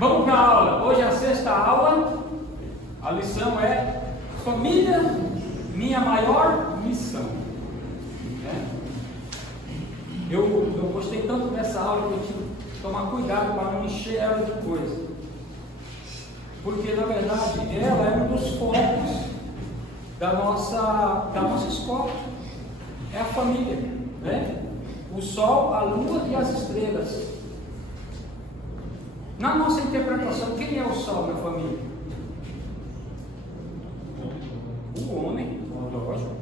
Vamos para a aula. Hoje é a sexta aula. A lição é família, minha maior missão. Eu gostei tanto dessa aula que eu tive que tomar cuidado para não encher ela de coisa. Porque na verdade ela é um dos focos da nossa escola. É a família, né? O sol, a lua e as estrelas. Na nossa interpretação, quem é o sol na família? O homem, lógico.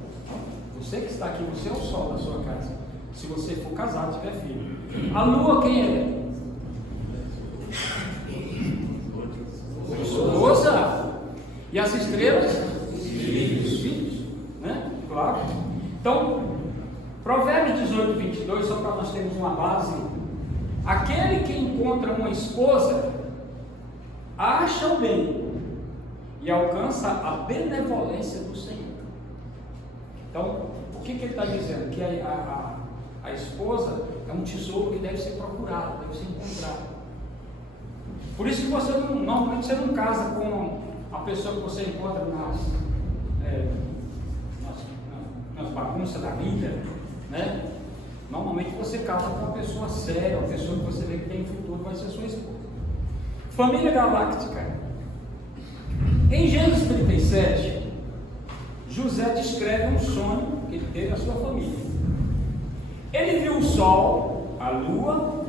Você que está aqui, você é o sol da sua casa. Se você for casado, tiver filho. A lua, quem é? Esposa. E as estrelas? Filhos. Né? Claro. Então, Provérbios 18, 22, só para nós termos uma base. Aquele que encontra uma esposa acha o bem e alcança a benevolência do Senhor. Então, o que ele está dizendo? Que a esposa é um tesouro que deve ser procurado, deve ser encontrado. Por isso que normalmente você não casa com a pessoa que você encontra nas bagunças da vida, né? Normalmente você casa com uma pessoa séria, uma pessoa que você vê que tem futuro, vai ser sua esposa. Família galáctica. Em Gênesis 37, José descreve um sonho que ele teve à sua família. Ele viu o sol, a lua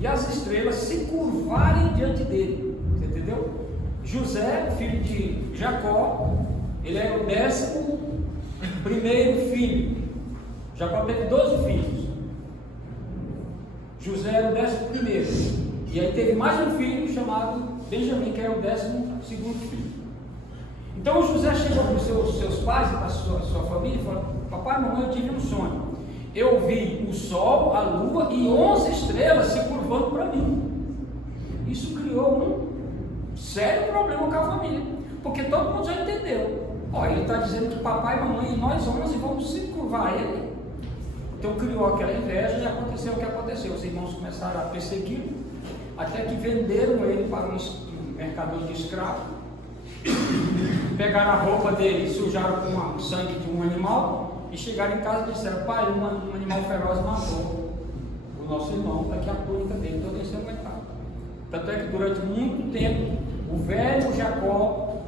e as estrelas se curvarem diante dele. Você entendeu? José, filho de Jacó, ele era o 11º filho. Jacó teve 12 filhos. José era o 11º. E aí teve mais um filho chamado Benjamim, que era o 12º filho. Então José chegou para os seus pais e para a sua família e falou: papai, mamãe, eu tive um sonho. Eu vi o sol, a lua e 11 estrelas se curvando para mim. Isso criou um sério problema com a família, porque todo mundo já entendeu. Ele está dizendo que papai, mamãe e nós 11 vamos se curvar a ele. Então criou aquela inveja e aconteceu o que aconteceu. Os irmãos começaram a persegui-lo, até que venderam ele para um mercador de escravo. Pegaram a roupa dele, sujaram com o sangue de um animal e chegaram em casa e disseram: pai, um animal feroz matou o nosso irmão, está aqui a túnica dele, então deixa eu aguentar. Tanto é que durante muito tempo o velho Jacó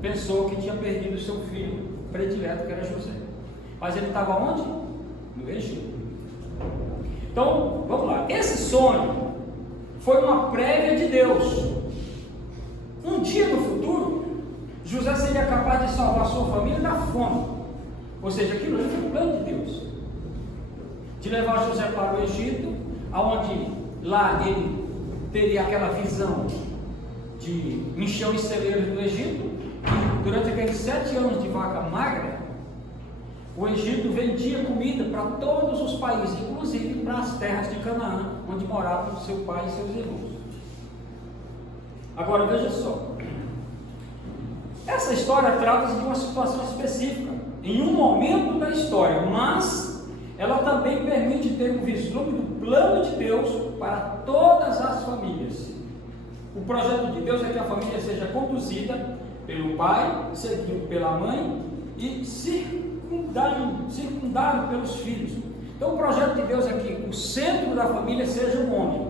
pensou que tinha perdido o seu filho predileto, que era José. Mas ele estava onde? No Egito. Então, vamos lá. Esse sonho foi uma prévia de Deus. Um dia no futuro, José seria capaz de salvar sua família da fome. Ou seja, aquilo ali foi um plano de Deus. De levar José para o Egito, aonde lá ele teria aquela visão de encher os celeiros do Egito. E durante aqueles 7 anos de vaca magra, o Egito vendia comida para todos os países, inclusive para as terras de Canaã, onde moravam seu pai e seus irmãos. Agora veja só, essa história trata de uma situação específica, em um momento da história, mas ela também permite ter um vislumbre do plano de Deus para todas as famílias. O projeto de Deus é que a família seja conduzida pelo pai, seguido pela mãe e circundado pelos filhos. Então o projeto de Deus é que o centro da família seja o homem.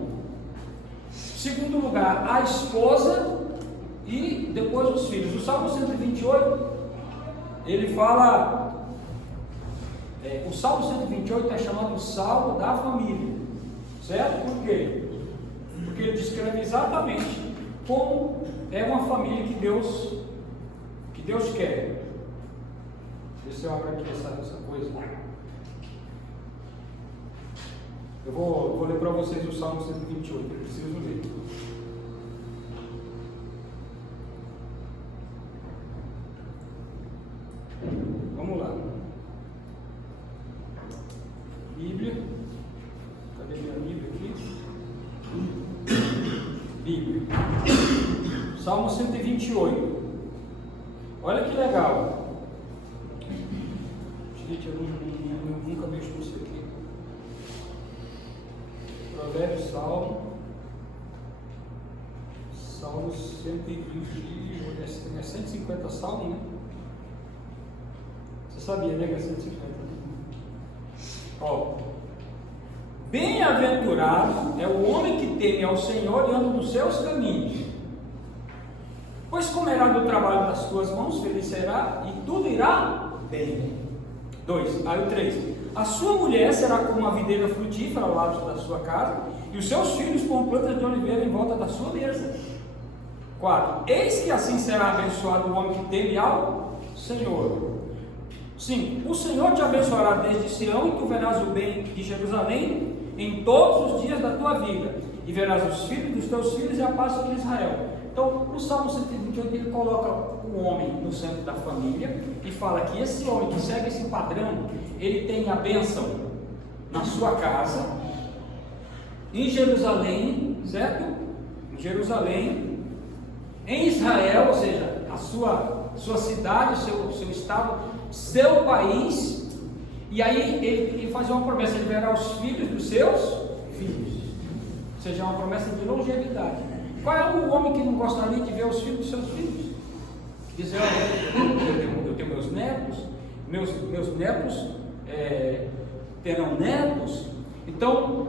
Segundo lugar, a esposa e depois os filhos. O Salmo 128, ele fala, o Salmo 128 é chamado o Salmo da família, certo? Por quê? Porque ele descreve exatamente como é uma família que Deus quer. Deixa eu abrir aqui essa coisa. Eu vou ler para vocês o Salmo 128, eu preciso ler. Vamos lá. Bíblia. Cadê minha Bíblia aqui? Bíblia. Salmo 128. Olha que legal. Gente, eu nunca mexo com isso aqui. Provérbios, Salmo Salmos 120, tem 150 salmos, né? Você sabia, né, que é 150? Ó, bem-aventurado é o homem que teme ao Senhor e anda nos seus caminhos, pois comerá do trabalho das tuas mãos, feliz será, e tudo irá bem. 2, aí o 3, a sua mulher será como uma videira frutífera ao lado da sua casa, e os seus filhos como plantas de oliveira em volta da sua mesa. 4, eis que assim será abençoado o homem que teme ao Senhor. 5, o Senhor te abençoará desde Sião, e tu verás o bem de Jerusalém em todos os dias da tua vida, e verás os filhos dos teus filhos e a paz sobre Israel. Então, o Salmo 128, ele coloca o homem no centro da família e fala que esse homem que segue esse padrão, ele tem a bênção na sua casa, em Jerusalém, certo? Em Jerusalém, em Israel, ou seja, a sua cidade, o seu estado, seu país, e aí ele faz uma promessa, ele verá os filhos dos seus filhos, ou seja, é uma promessa de longevidade. Qual é o homem que não gostaria de ver os filhos dos seus filhos? Dizer, olha, eu tenho meus netos, meus netos terão netos. Então,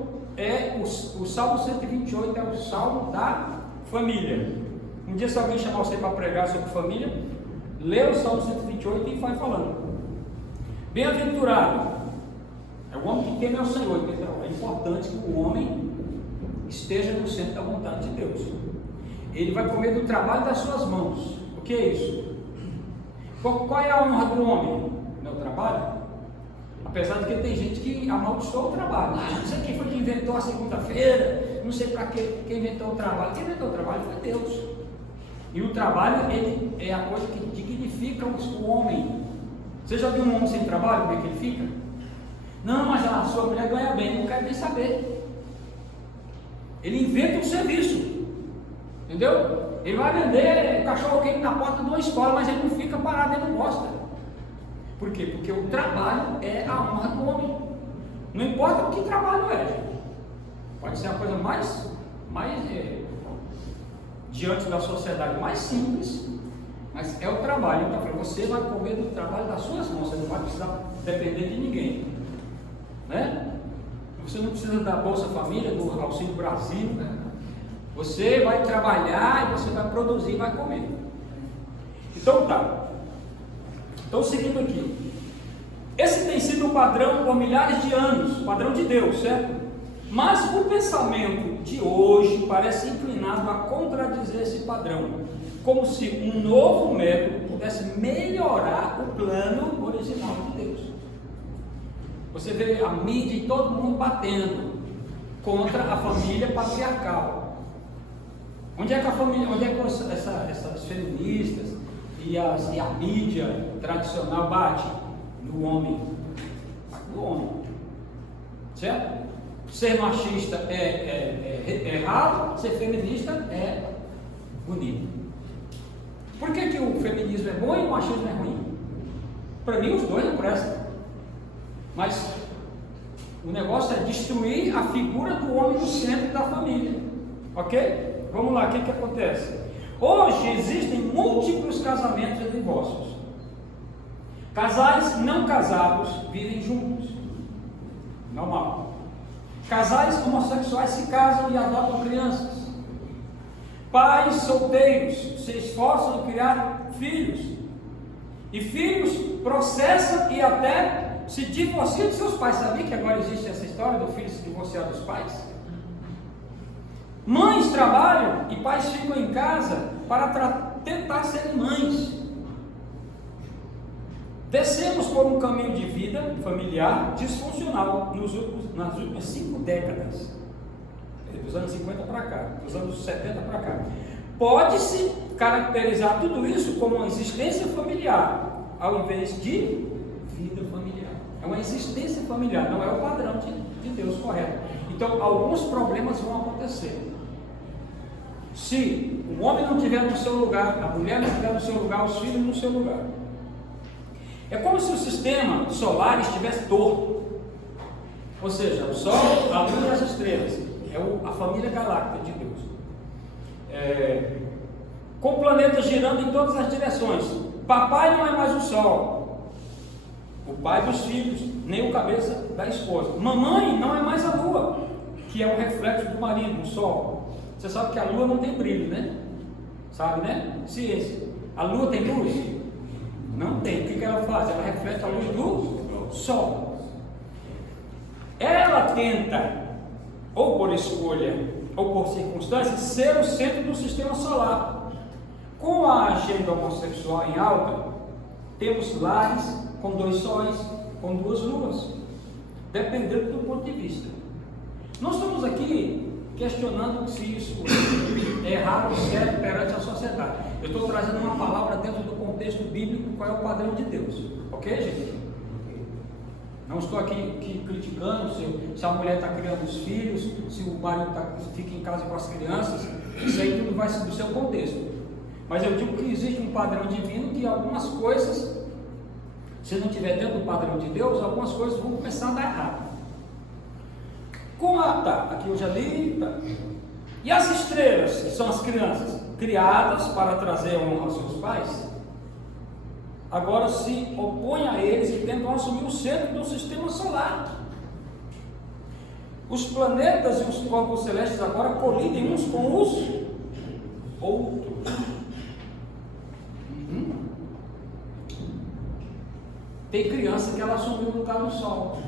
o Salmo 128 é o Salmo da família. Um dia, se alguém chamar você para pregar sobre família, lê o Salmo 128 e vai falando. Bem-aventurado é o homem que teme ao Senhor. Então, é importante que o homem esteja no centro da vontade de Deus. Ele vai comer do trabalho das suas mãos. O que é isso? Qual é a honra do homem? Não é o trabalho? Apesar de que tem gente que amaldiçoou o trabalho. Não sei quem foi que inventou a segunda-feira, não sei para quem inventou o trabalho. Quem inventou o trabalho foi Deus. E o trabalho, ele é a coisa que dignifica o homem. Você já viu um homem sem trabalho, como é que ele fica? Não, mas a sua mulher ganha bem, não quero nem saber. Ele inventa um serviço, entendeu? Ele vai vender cachorro quente na porta de uma escola, mas ele não fica parado, ele não gosta. Por quê? Porque o trabalho é a honra do homem. Não importa o que trabalho é. Pode ser a coisa mais diante da sociedade mais simples, mas é o trabalho. Então, você vai comer do trabalho das suas mãos, você não vai precisar depender de ninguém, né? Você não precisa da Bolsa Família, do Auxílio Brasil, né? Você vai trabalhar e você vai produzir e vai comer. Então tá. Então seguindo aqui. Esse tem sido o padrão por milhares de anos, o padrão de Deus, certo? Mas o pensamento de hoje parece inclinado a contradizer esse padrão, como se um novo método pudesse melhorar o plano original de Deus. Você vê a mídia e todo mundo batendo contra a família patriarcal. Onde é que a família, onde é que essas feministas e a mídia tradicional bate? No homem. No homem. Certo? Ser machista é errado, ser feminista é bonito. Por que o feminismo é bom e o machismo é ruim? Para mim os dois não prestam. Mas o negócio é destruir a figura do homem no centro da família. Ok? Vamos lá, o que acontece? Hoje existem múltiplos casamentos e divórcios. Casais não casados vivem juntos. Normal. Casais homossexuais se casam e adotam crianças. Pais solteiros se esforçam em criar filhos. E filhos processam e até se divorciam de seus pais. Sabia que agora existe essa história do filho se divorciar dos pais? Mães trabalham e pais ficam em casa para tentar serem mães. Descemos por um caminho de vida familiar disfuncional nas últimas 5 décadas, dos anos 50 para cá, dos anos 70 para cá. Pode-se caracterizar tudo isso como uma existência familiar, ao invés de vida familiar. É uma existência familiar, não é o padrão de Deus correto. Então, alguns problemas vão acontecer. Se o homem não estiver no seu lugar, a mulher não estiver no seu lugar, os filhos no seu lugar. É como se o sistema solar estivesse torto. Ou seja, o Sol, a Lua e as estrelas. É a família galáctica de Deus. com o planeta girando em todas as direções. Papai não é mais o sol, o pai dos filhos, nem o cabeça da esposa. Mamãe não é mais a lua, que é o reflexo do marido, o sol. Você sabe que a lua não tem brilho, né? Sabe, né? Ciência. A lua tem luz? Não tem. O que ela faz? Ela reflete a luz do sol. Ela tenta, ou por escolha, ou por circunstâncias, ser o centro do sistema solar. Com a agenda homossexual em alta, temos lares com 2 sóis, com 2 luas, dependendo do ponto de vista. Nós estamos aqui questionando se isso é errado ou certo perante a sociedade. Eu estou trazendo uma palavra dentro do contexto bíblico, qual é o padrão de Deus. Ok, gente? Não estou aqui criticando se a mulher está criando os filhos, se o marido fica em casa com as crianças. Isso aí tudo vai ser do seu contexto. Mas eu digo que existe um padrão divino que algumas coisas, se não tiver dentro do padrão de Deus, algumas coisas vão começar a dar errado. Aqui eu já li. Tá. E as estrelas, que são as crianças, criadas para trazer honra aos seus pais, agora se opõem a eles e tentam assumir o centro do sistema solar. Os planetas e os corpos celestes agora colidem uns com os outros. Tem criança que ela assumiu o lugar do sol.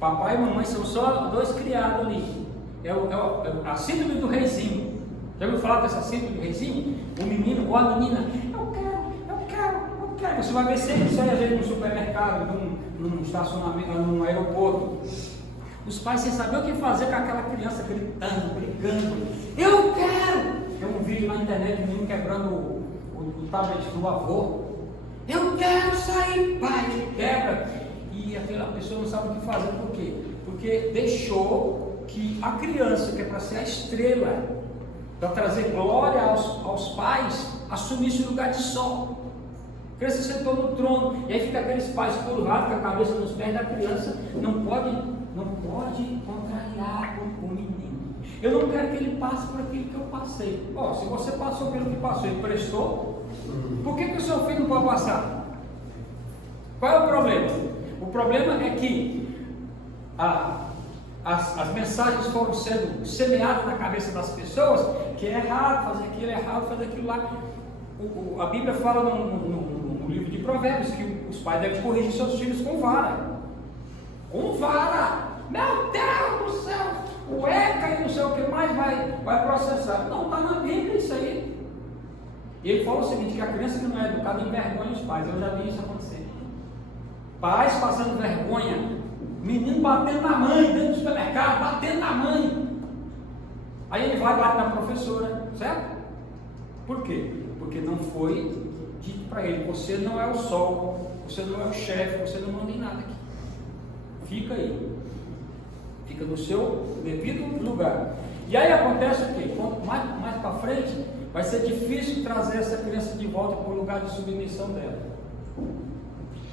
Papai e mamãe são só 2 criados ali. É a síndrome do reizinho. Já ouviu falar dessa síndrome do reizinho? O menino ou a menina, eu quero. Você vai ver sempre isso aí, às vezes, no supermercado, num estacionamento, num aeroporto. Os pais sem saber o que fazer com aquela criança gritando, brigando. Eu quero! Tem um vídeo na internet, um menino quebrando o tablet do avô. Eu quero sair, pai, quebra. E aquela pessoa não sabe o que fazer, por quê? Porque deixou que a criança, que é para ser a estrela, para trazer glória aos pais, assumisse o lugar de sol. A criança sentou no trono, e aí fica aqueles pais curvados com a cabeça nos pés da criança, não pode contrariar o menino. Eu não quero que ele passe por aquilo que eu passei. Se você passou pelo que passou e prestou, por que o seu filho não pode passar? Qual é o problema? O problema é que as mensagens foram sendo semeadas na cabeça das pessoas, que é errado fazer aquilo, é errado fazer aquilo lá. A Bíblia fala no livro de Provérbios que os pais devem corrigir seus filhos com vara. Com vara! Meu Deus do céu! O ECA e não sei o que mais vai processar. Não, está na Bíblia isso aí. E ele fala o seguinte, que a criança que não é educada envergonha os pais. Eu já vi isso acontecer. Pais passando vergonha, menino batendo na mãe, dentro do supermercado, batendo na mãe. Aí ele vai e bate na professora, certo? Por quê? Porque não foi dito para ele, você não é o sol, você não é o chefe, você não manda em nada aqui. Fica aí. Fica no seu devido lugar. E aí acontece o quê? Quanto mais para frente, vai ser difícil trazer essa criança de volta para o lugar de submissão dela.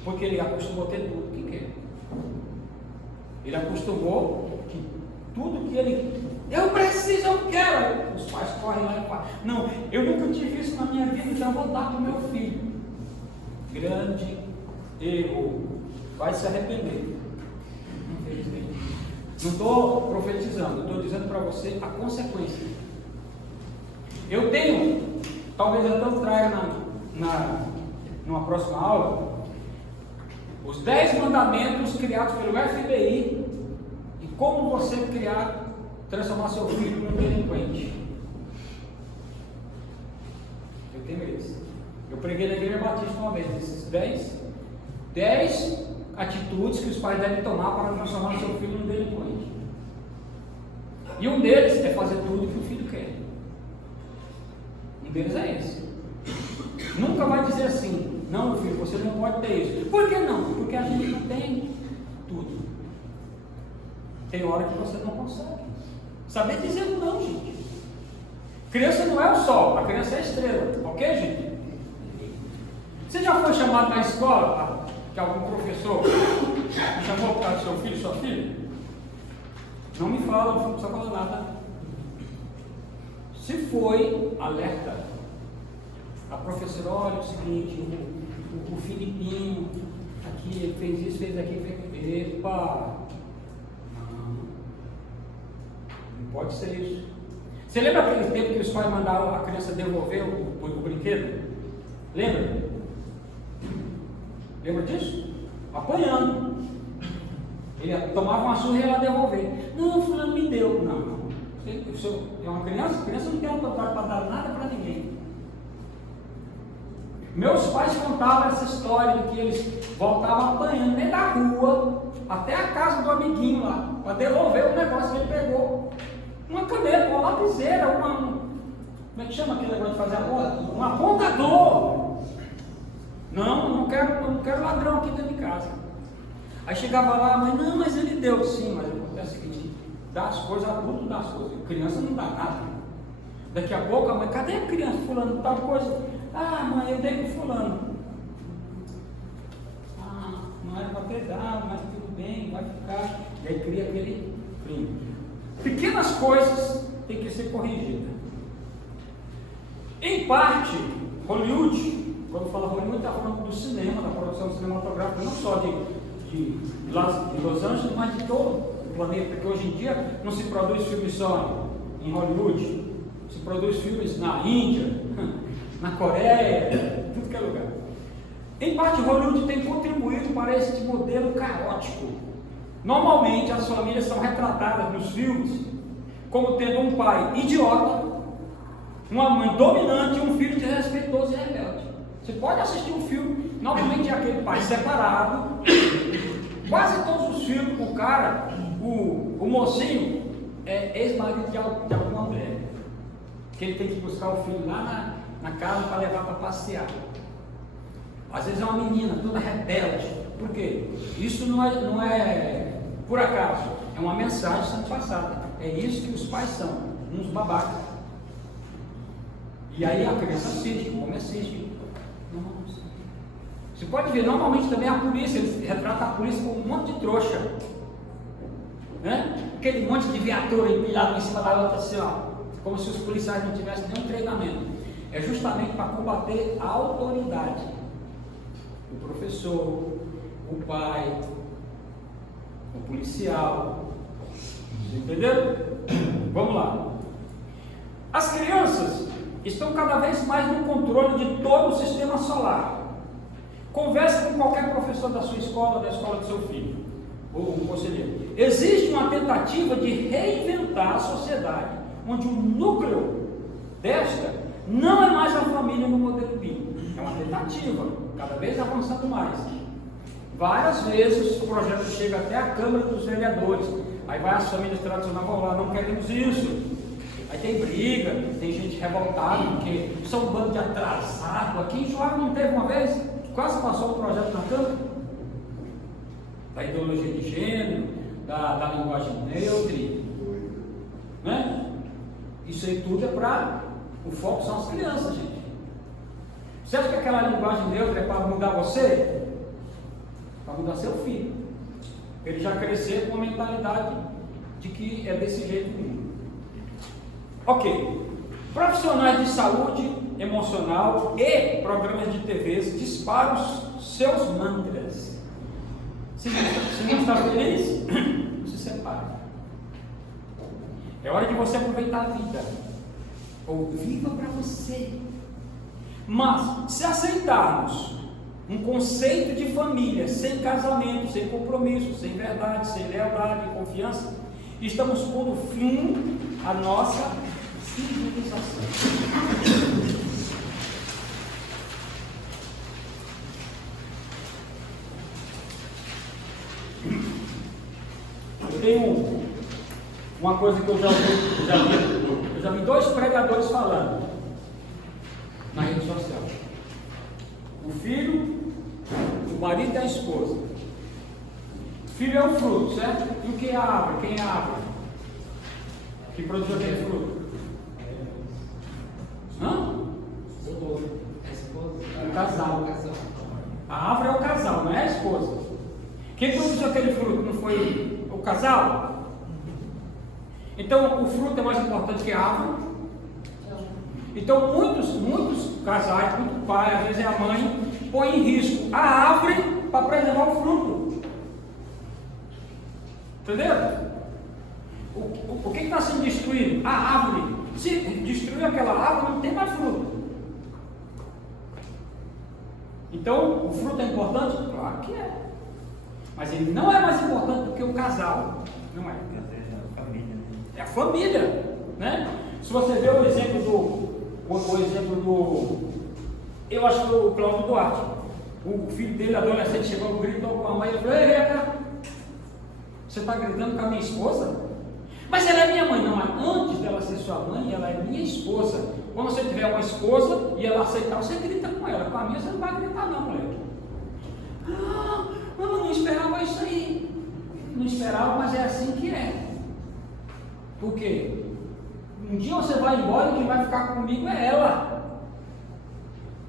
Porque ele acostumou a ter tudo que quer. Ele acostumou que tudo que ele... Eu preciso, eu quero. Os pais correm lá e falam, não, eu nunca tive isso na minha vida, já vou dar para o meu filho. Grande erro. Vai se arrepender. Infelizmente. Não estou profetizando, estou dizendo para você a consequência. Eu tenho, talvez eu até traga numa próxima aula, os 10 mandamentos criados pelo FBI e como você transformar seu filho num delinquente. Eu tenho eles. Eu preguei na Igreja Batista uma vez, esses 10 atitudes que os pais devem tomar para transformar seu filho num delinquente. E um deles é fazer tudo que o filho quer. Um deles é esse. Nunca vai dizer assim, não, filho, você não pode ter isso. Por que não? Porque a gente não tem tudo. Tem hora que você não consegue. Saber dizer não, gente. Criança não é o sol, a criança é a estrela. Ok, gente? Você já foi chamado na escola, que algum professor me chamou por causa do seu filho, sua filha? Não me fala, não precisa falar nada. Se foi, alerta. A professora, olha o seguinte, o Filipinho, aqui, ele fez isso, fez aquilo, fez aquilo. Epa! Não pode ser isso. Você lembra aquele tempo que os pais mandaram a criança devolver o brinquedo? Lembra? Lembra disso? Apanhando. Ele tomava uma surra e ia lá devolver. Não, fulano me deu. Não. É uma criança? A criança não tem autoridade para dar nada para ninguém. Meus pais contavam essa história de que eles voltavam apanhando dentro da rua até a casa do amiguinho lá, para devolver o negócio que ele pegou. Uma caneta, uma lapiseira, como é que chama aquele negócio de fazer a conta? Um apontador. Não quero ladrão aqui dentro de casa. Aí chegava lá, a mãe, não, mas ele deu. Sim, mas acontece o seguinte, dá as coisas, adulto dá as coisas, criança não dá nada. Daqui a pouco a mãe, cadê a criança fulano, tal coisa? Ah, mãe, eu dei pro fulano. Ah, não era para ter dado, mas tudo bem, vai ficar. E aí cria aquele crime. Pequenas coisas têm que ser corrigidas. Em parte, Hollywood, quando fala Hollywood, está falando do cinema, da produção cinematográfica, não só de Los Angeles, mas de todo o planeta, porque hoje em dia não se produz filmes só em Hollywood, se produz filmes na Índia, na Coreia, tudo que é lugar. Em parte, Hollywood tem contribuído para esse modelo caótico. Normalmente, as famílias são retratadas nos filmes como tendo um pai idiota, uma mãe dominante e um filho desrespeitoso e rebelde. Você pode assistir um filme, normalmente é aquele pai separado. Quase todos os filmes, o cara, o mocinho, é ex-marido de alguma mulher. Que ele tem que buscar o filho lá na casa para levar para passear. Às vezes é uma menina toda rebelde. Por quê? Isso não é por acaso, é uma mensagem sendo passada. É isso que os pais são, uns babacas. E aí a criança assiste, o homem assiste. Você pode ver, normalmente também a polícia, eles retratam a polícia como um monte de trouxa. Né? Aquele monte de viatura empilhado em cima da outra, assim, ó, como se os policiais não tivessem nenhum treinamento. É justamente para combater a autoridade. O professor, o pai, o policial. Você entendeu? Vamos lá. As crianças estão cada vez mais no controle de todo o sistema solar. Converse com qualquer professor da sua escola, da escola do seu filho, ou um conselheiro. Existe uma tentativa de reinventar a sociedade, onde o núcleo desta não é mais a família no modelo bíblico. É uma tentativa, cada vez avançando mais. Várias vezes o projeto chega até a Câmara dos Vereadores. Aí vai as famílias tradicionais, vão lá, não queremos isso. Aí tem briga, tem gente revoltada, porque são um bando de atrasado. Aqui em Joara não teve uma vez, quase passou o projeto na Câmara, da ideologia de gênero, da linguagem neutra, né? Isso aí tudo é para, o foco são as crianças, gente. Você acha que aquela linguagem neutra é para mudar você? Para mudar seu filho. Ele já crescer com a mentalidade de que é desse jeito mesmo. Ok. Profissionais de saúde emocional e programas de TV disparam os seus mantras. Se não está feliz, se separe. É hora de você aproveitar a vida. Ou viva para você. Mas, se aceitarmos um conceito de família sem casamento, sem compromisso, sem verdade, sem lealdade e confiança, estamos pondo fim à nossa civilização. Eu tenho uma coisa que eu já vi dois pregadores falando na rede social. O filho, o marido e a esposa. O filho é o fruto, certo? E o que é a árvore? Quem é a árvore? Que produziu aquele fruto? Hã? O casal. A árvore é o casal, não é a esposa. Quem produziu aquele fruto não foi o casal? Então o fruto é mais importante que a árvore? Então muitos casais, muito pai, às vezes é a mãe, põe em risco a árvore para preservar o fruto. Entendeu? O que está sendo destruído? A árvore. Se destruir aquela árvore, não tem mais fruto. Então, o fruto é importante? Claro que é. Mas ele não é mais importante do que o casal. Não é. É a família, né? Se você vê o exemplo do eu acho que foi o Cláudio Duarte, o filho dele, adolescente, chegou, gritou com a mãe e falou: ei, cara, você está gritando com a minha esposa? Mas ela é minha mãe. Não, mas antes dela ser sua mãe, ela é minha esposa. Quando você tiver uma esposa e ela aceitar, você grita com ela. Com a minha você não vai gritar não, moleque. Ah, eu não esperava isso aí. Não esperava, mas é assim que é. Por quê? Um dia você vai embora e quem vai ficar comigo é ela.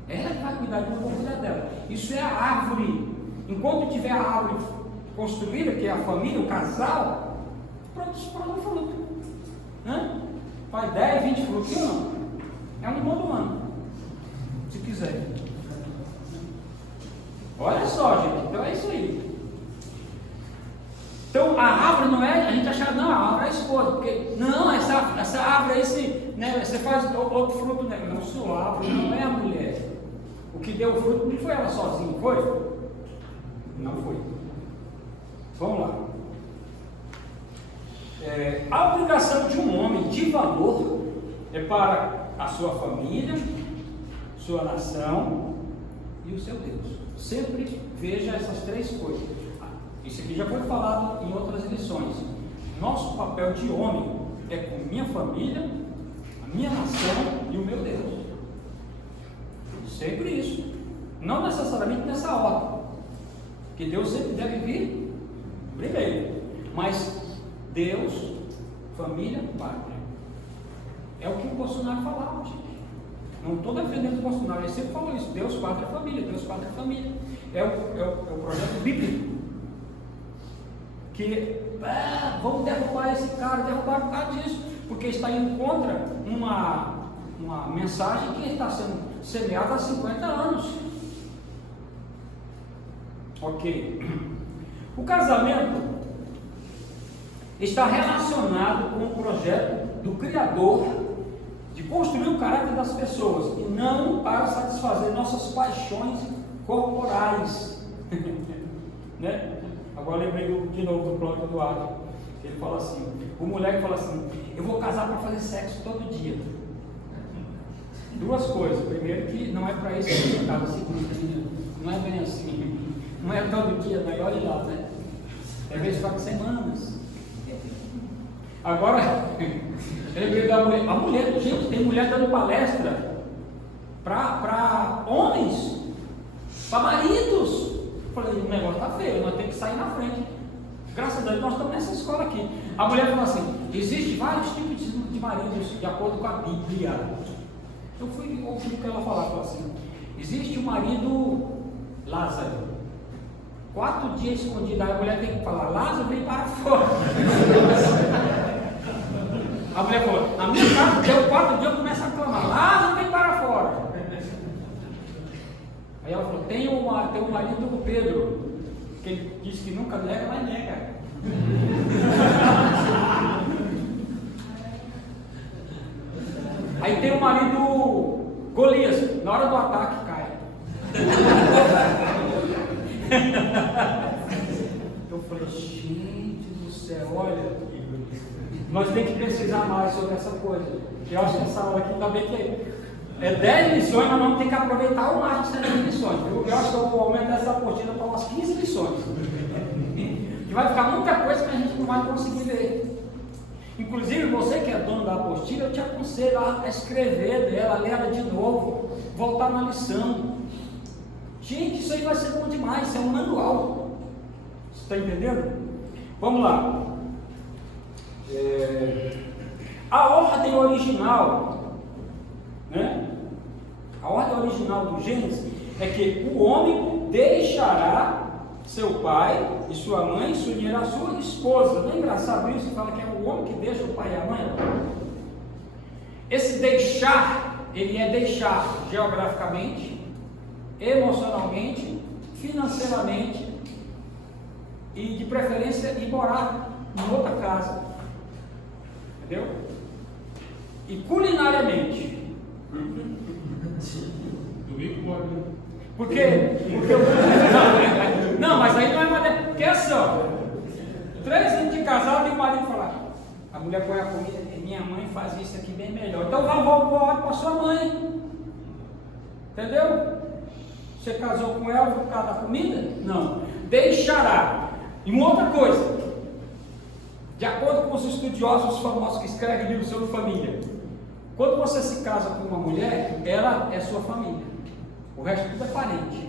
Ela que vai cuidar de uma família dela. Isso é a árvore. Enquanto tiver a árvore construída, que é a família, o casal, pronto o fruto. Né? Faz 10, 20 frutos, não. É um todo ano. Se quiser. Olha só, gente. Então é isso aí. Então a árvore não é, a gente achava, não, a árvore é a esposa, porque não, essa árvore é esse, né, você faz outro fruto, né? Não, sua árvore não é a mulher. O que deu o fruto não foi ela sozinha, foi? Não foi. Vamos lá. A obrigação de um homem de valor é para a sua família, sua nação e o seu Deus. Sempre veja essas três coisas. Isso aqui já foi falado em outras lições. Nosso papel de homem é com minha família, a minha nação e o meu Deus. Sempre isso. Não necessariamente nessa ordem, que Deus sempre deve vir primeiro. Mas Deus, família, pátria. É o que o Bolsonaro falava, gente. Não estou defendendo o Bolsonaro, ele sempre falou isso. Deus, pátria, família. Deus, pátria, família. É o projeto bíblico. Que vamos derrubar esse cara, derrubar por causa disso, porque está indo contra uma mensagem que está sendo semeada há 50 anos. Ok. O casamento está relacionado com o projeto do Criador de construir o caráter das pessoas e não para satisfazer nossas paixões corporais. Né? Agora lembrei de novo do Cláudio Duarte. Ele fala assim, o moleque fala assim: eu vou casar para fazer sexo todo dia. Duas coisas. Primeiro, que não é para isso que ele casa. Segundo, não é bem assim. Não é todo dia, não é, olha lá, né? Às vezes faz semanas. Agora, lembrei da mulher. A mulher, gente, tem mulher dando palestra para homens, para maridos. Eu falei, o negócio está feio, nós temos que sair na frente. Graças a Deus nós estamos nessa escola aqui. A mulher falou assim: existem vários tipos de maridos de acordo com a Bíblia. Eu fui ouvir o que ela falava assim: existe o marido Lázaro, 4 dias escondido. Aí a mulher tem que falar: Lázaro, vem para fora. A mulher falou: na minha casa deu 4 dias, eu começo a clamar: Lázaro, vem para fora. Aí ela falou: tem o marido do Pedro, que ele disse que nunca nega, mas nega. Aí tem o marido Golias, na hora do ataque cai. Eu falei: gente do céu, olha, nós temos que pesquisar mais sobre essa coisa. Eu acho que essa aula aqui está bem que é 10 lições, mas nós temos que aproveitar o máximo dessas lições. Eu acho que eu vou aumentar essa apostila para umas 15 lições. E vai ficar muita coisa que a gente não vai conseguir ler. Inclusive, você que é dono da apostila, eu te aconselho a escrever dela, ler ela de novo, voltar na lição. Gente, isso aí vai ser bom demais, isso é um manual. Você está entendendo? Vamos lá. A ordem original, né? A ordem original do Gênesis é que o homem deixará seu pai e sua mãe e se unirá à sua esposa. Não é engraçado isso? Fala que é o homem que deixa o pai e a mãe. Esse deixar ele é deixar geograficamente, emocionalmente, financeiramente e de preferência ir morar em outra casa, entendeu? E culinariamente. Domingo pode. Porque não, mas aí não é maneira. Porque é assim, ó, 3 anos de casado e o marido fala, a mulher põe a comida, minha mãe faz isso aqui bem melhor. Então volta para sua mãe. Entendeu? Você casou com ela por causa da comida? Não. Deixará. E uma outra coisa, de acordo com os estudiosos famosos que escrevem livros sobre família, quando você se casa com uma mulher, ela é sua família. O resto tudo é parente.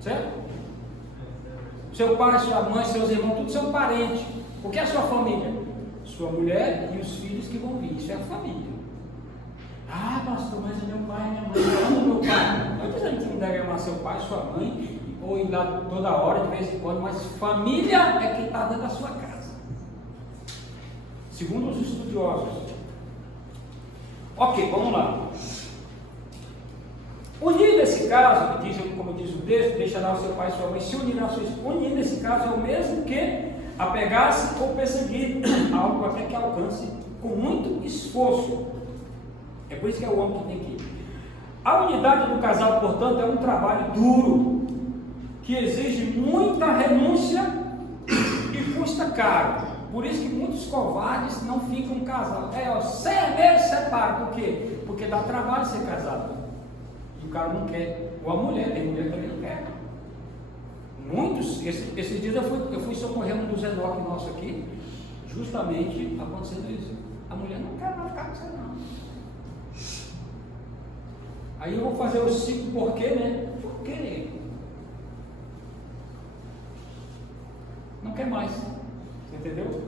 Certo? Seu pai, sua mãe, seus irmãos, tudo são parentes. O que é a sua família? Sua mulher e os filhos que vão vir. Isso é a família. Ah, pastor, mas meu pai e minha mãe amam meu pai. Não estou dizendo que não deve amar seu pai, sua mãe, ou ir lá toda hora, de vez em quando, mas família é quem está dentro da sua casa. Segundo os estudiosos. Ok, vamos lá. Unir nesse caso, como diz o texto, deixará o seu pai e sua mãe se unir a sua esposa. Unir nesse caso é o mesmo que apegar-se ou perseguir algo até que alcance com muito esforço. É por isso que é o homem que tem que ir. A unidade do casal, portanto, é um trabalho duro, que exige muita renúncia e custa caro. Por isso que muitos covardes não ficam casados. 6 meses separa. Por quê? Porque dá trabalho ser casado. E o cara não quer. Ou a mulher, tem mulher que também não quer. Muitos, esses dias eu fui socorrer um dos Enoque nosso aqui, justamente acontecendo isso. A mulher não quer mais ficar com você não. Aí eu vou fazer o 5 porquê, né? Por querer. Não quer mais. Você entendeu?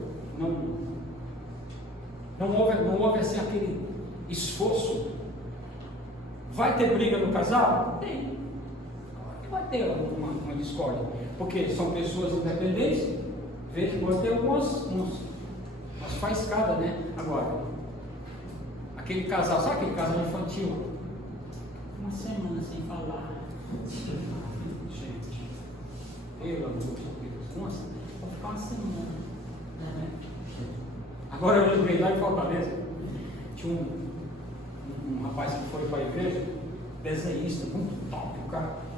Não houve assim aquele esforço. Vai ter briga no casal? Tem. Vai ter uma discórdia. Porque são pessoas independentes. Vê que pode ter umas faiscadas, né? Agora, aquele casal, sabe aquele casal infantil? Uma semana sem falar. Gente, pelo amor de Deus, vou ficar uma semana. Né? Agora eu lembrei lá em Fortaleza, tinha um rapaz que foi para a igreja, desenhista, muito top o cara.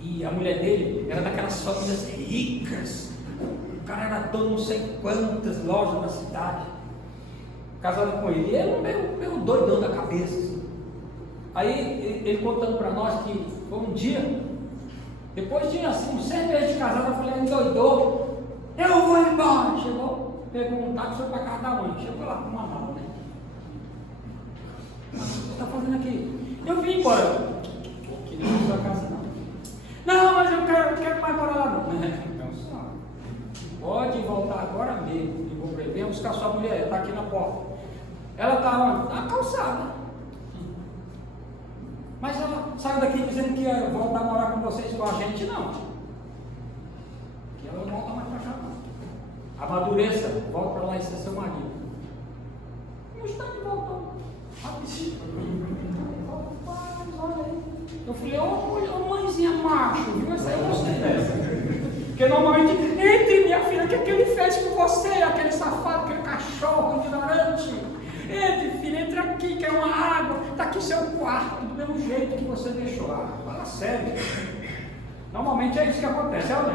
E a mulher dele era daquelas famílias ricas. O cara era dono não sei quantas lojas na cidade. Casado com ele. E ele era meio doidão da cabeça. Assim. Aí ele contando para nós que foi um dia, depois de assim, 6 meses de casado, eu falei, endoidou, eu vou embora. Chegou, pegou um táxi, foi para casa da mãe. Chegou lá com uma mala, né? O que você está fazendo aqui? Eu vim embora. Que não é sua casa não. Não, mas eu quero mais morar lá não. Então, só. Pode voltar agora mesmo. E vou venha buscar sua mulher, ela está aqui na porta. Ela está na calçada. Mas ela saiu daqui dizendo que ia voltar a morar com vocês, com a gente, não. Que ela não volta mais para cá, não. Amadureça, volta para lá e ser seu marido. Não está de volta. Eu falei, ô mãezinha macho, viu? Essa aí eu gostei dessa. Porque normalmente, entre minha filha, o que ele fez com você, aquele safado, aquele cachorro ignorante. Entre, filha, entra aqui, quer uma água, está aqui seu quarto, do mesmo jeito que você deixou. Fala sério. Normalmente é isso que acontece, é ou não é?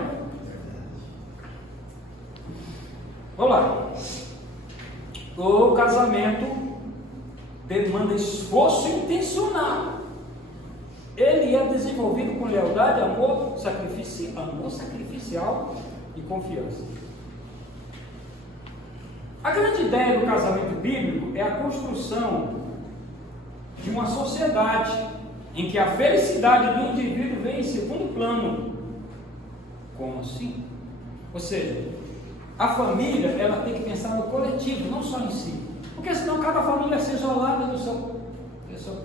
Vamos lá. O casamento demanda esforço intencional. Ele é desenvolvido com lealdade, amor sacrificial e confiança. A grande ideia do casamento bíblico é a construção de uma sociedade em que a felicidade do indivíduo vem em segundo plano. Como assim? Ou seja, a família ela tem que pensar no coletivo, não só em si. Porque senão cada família é isolada do seu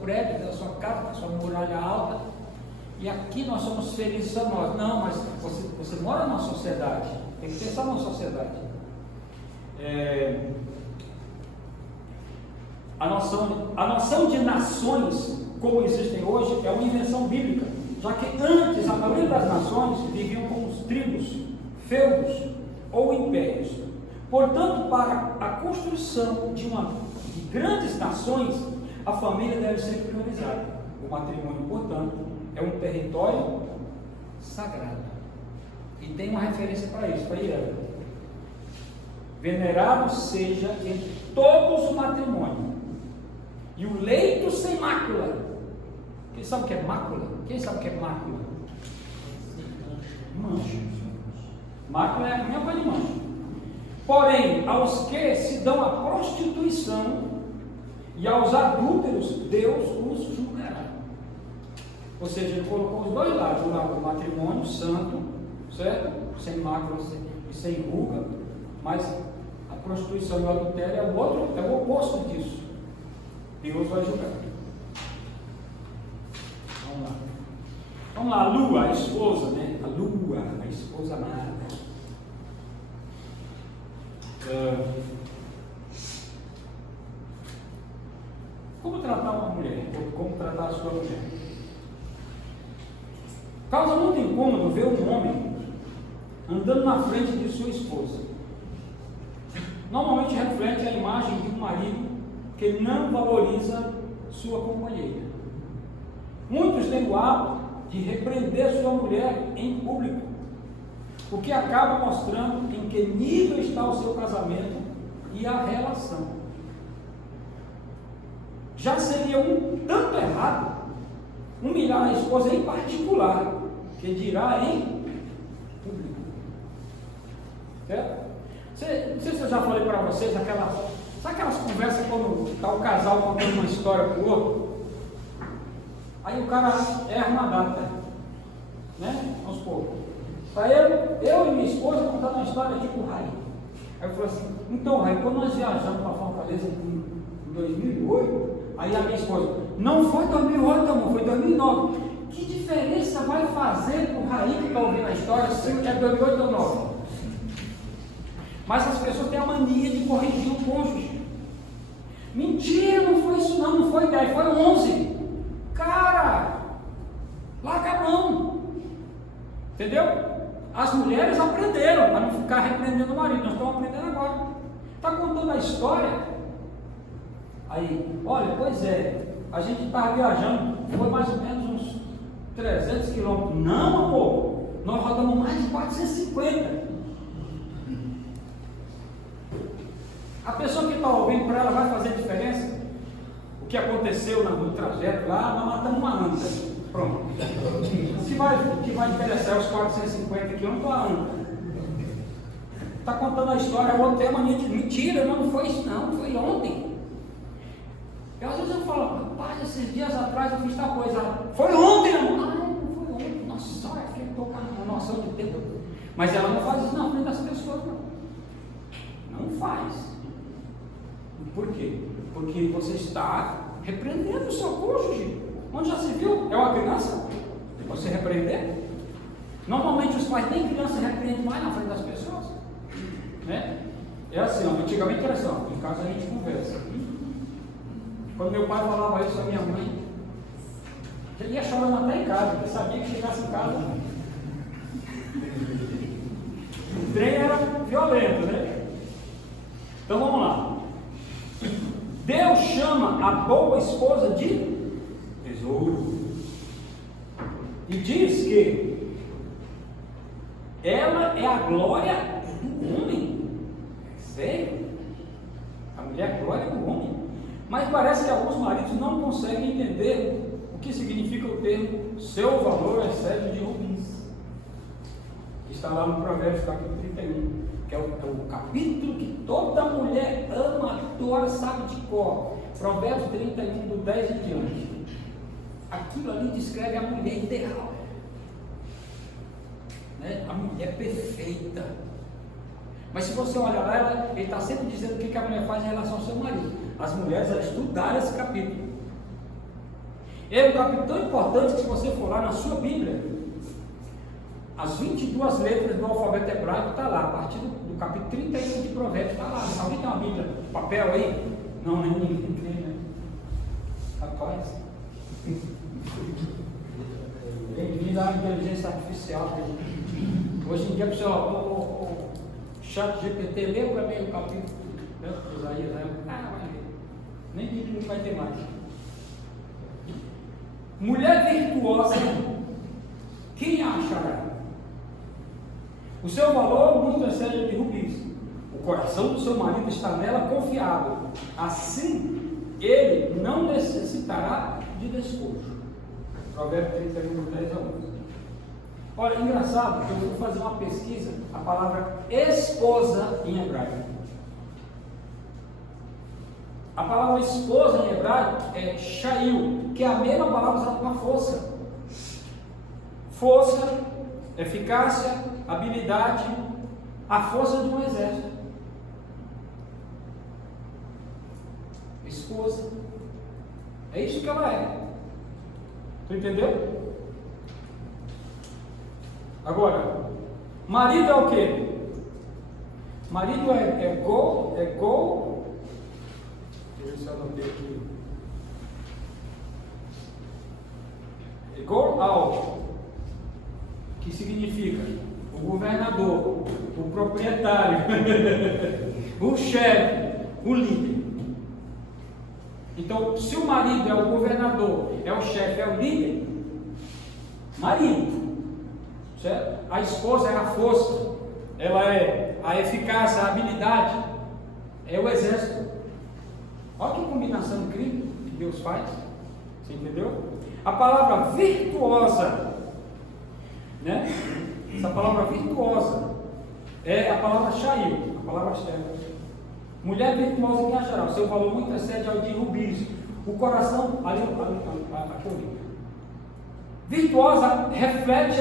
prédio, da sua casa, da sua muralha alta. E aqui nós somos felizes só nós. Não, mas você mora numa sociedade. Tem que pensar numa sociedade. A noção de nações, como existem hoje, é uma invenção bíblica, já que antes a maioria das nações viviam como tribos, feudos ou impérios. Portanto, para a construção de grandes nações, a família deve ser priorizada. O matrimônio, portanto, é um território sagrado. E tem uma referência para isso, para Irã. Venerado seja entre todos o matrimônio, e o leito sem mácula. Quem sabe o que é mácula? Quem sabe o que é mácula? Mancho. Mácula é a mesma coisa de mancho. Porém, aos que se dão à prostituição e aos adúlteros, Deus os julgará. Ou seja, ele colocou os dois lados: o lado do matrimônio santo, certo? Sem mácula e sem ruga, mas a prostituição e o adultério é o oposto disso. Deus vai julgar. Vamos lá, a lua, a esposa, né? A lua, a esposa amada. Como tratar uma mulher? Como tratar a sua mulher? Causa muito incômodo ver um homem andando na frente de sua esposa. Normalmente reflete a imagem de um marido que não valoriza sua companheira. Muitos têm o hábito de repreender sua mulher em público, o que acaba mostrando em que nível está o seu casamento e a relação. Já seria um tanto errado humilhar a esposa em particular, que dirá em público. Certo? Não sei se eu já falei para vocês, sabe aquelas conversas quando está o casal contando uma história para o outro? Aí o cara erra uma data, né? Vamos supor. Para eu e minha esposa contando uma história aqui para o Rai. Aí eu falei assim: então, Rai, quando nós viajamos para Fortaleza em 2008, aí a minha esposa: não foi 2008, amor, foi 2009. Que diferença vai fazer para o Rai que está ouvindo a história se é 2008 ou 2009? Mas as pessoas têm a mania de corrigir o cônjuge. Mentira, não foi isso não foi 10, foi 11. Cara, larga a mão. Entendeu? As mulheres aprenderam para não ficar repreendendo o marido. Nós estamos aprendendo agora. Está contando a história. Aí, olha, pois é, a gente estava viajando, foi mais ou menos uns 300 quilômetros. Não, amor, nós rodamos mais de 450. A pessoa que está ouvindo, para ela vai fazer diferença? O que aconteceu no trajeto lá, nós matamos uma anta. Pronto. O que vai interessar é os 450 quilômetros a anta. Está contando a história, o outro tem uma mania de mentira, não foi isso não, foi ontem. E às vezes eu falo: rapaz, esses dias atrás eu fiz tal coisa. Foi ontem, amor. Ah, não foi ontem. Nossa, olha que eu estou com a noção de tempo. Mas ela não faz isso na frente das pessoas, não. Não faz. Por quê? Porque você está repreendendo o seu cônjuge. Onde já se viu? É uma criança? Você repreender? Normalmente os pais nem criança repreendem mais na frente das pessoas. Né? É assim, ó, antigamente era assim, ó, em casa a gente conversa. Quando meu pai falava isso à minha mãe, já ia chorando até em casa, porque sabia que chegasse em casa. O trem era violento, né? Então vamos lá. Deus chama a boa esposa de tesouro e diz que ela é a glória do homem. Sério? A mulher é a glória do homem. Mas parece que alguns maridos não conseguem entender o que significa o termo seu valor excede de rubins. Está lá no Provérbios capítulo 31. Que é o capítulo que toda mulher ama, adora, sabe de cor. Provérbios 31, do 10 em diante. Aquilo ali descreve a mulher ideal, né? A mulher perfeita. Mas se você olhar lá, ele está sempre dizendo o que a mulher faz em relação ao seu marido. As mulheres, elas estudaram esse capítulo. É um capítulo tão importante que, se você for lá na sua Bíblia, as 22 letras do alfabeto hebraico está lá, a partir do capítulo 31 de Provérbios está lá. Alguém tem uma Bíblia de papel aí? Não, ninguém tem, né? Rapaz, bem-vindo à inteligência artificial. Hoje em dia, pessoal, o chat GPT leu para mim o capítulo, né, de Isaías, né? Vai ler. Nem Bíblia não vai ter mais. Mulher virtuosa, quem a achará? O seu valor muito excede de rubis. O coração do seu marido está nela confiável. Assim, ele não necessitará de despojo. Provérbios 31, 10 a 11. Olha, engraçado que eu fui fazer uma pesquisa, a palavra esposa em hebraico. A palavra esposa em hebraico é shail, que é a mesma palavra usada para força. Força, eficácia, habilidade, a força de um exército. Esposa. É isso que ela é. Tu entendeu? Agora, marido é o quê? Marido é gol. Deixa eu ver se eu anotei aqui. Gol ao, que significa o governador, o proprietário, o chefe, o líder. Então, se o marido é o governador, é o chefe, é o líder, marido. Certo? A esposa é a força, ela é a eficácia, a habilidade, é o exército. Olha que combinação incrível que Deus faz. Você entendeu? A palavra virtuosa, né? Essa palavra virtuosa é a palavra shail, a palavra mulher virtuosa que achará, o seu valor muito excede ao de rubis. O coração, aqui eu li. Virtuosa repleta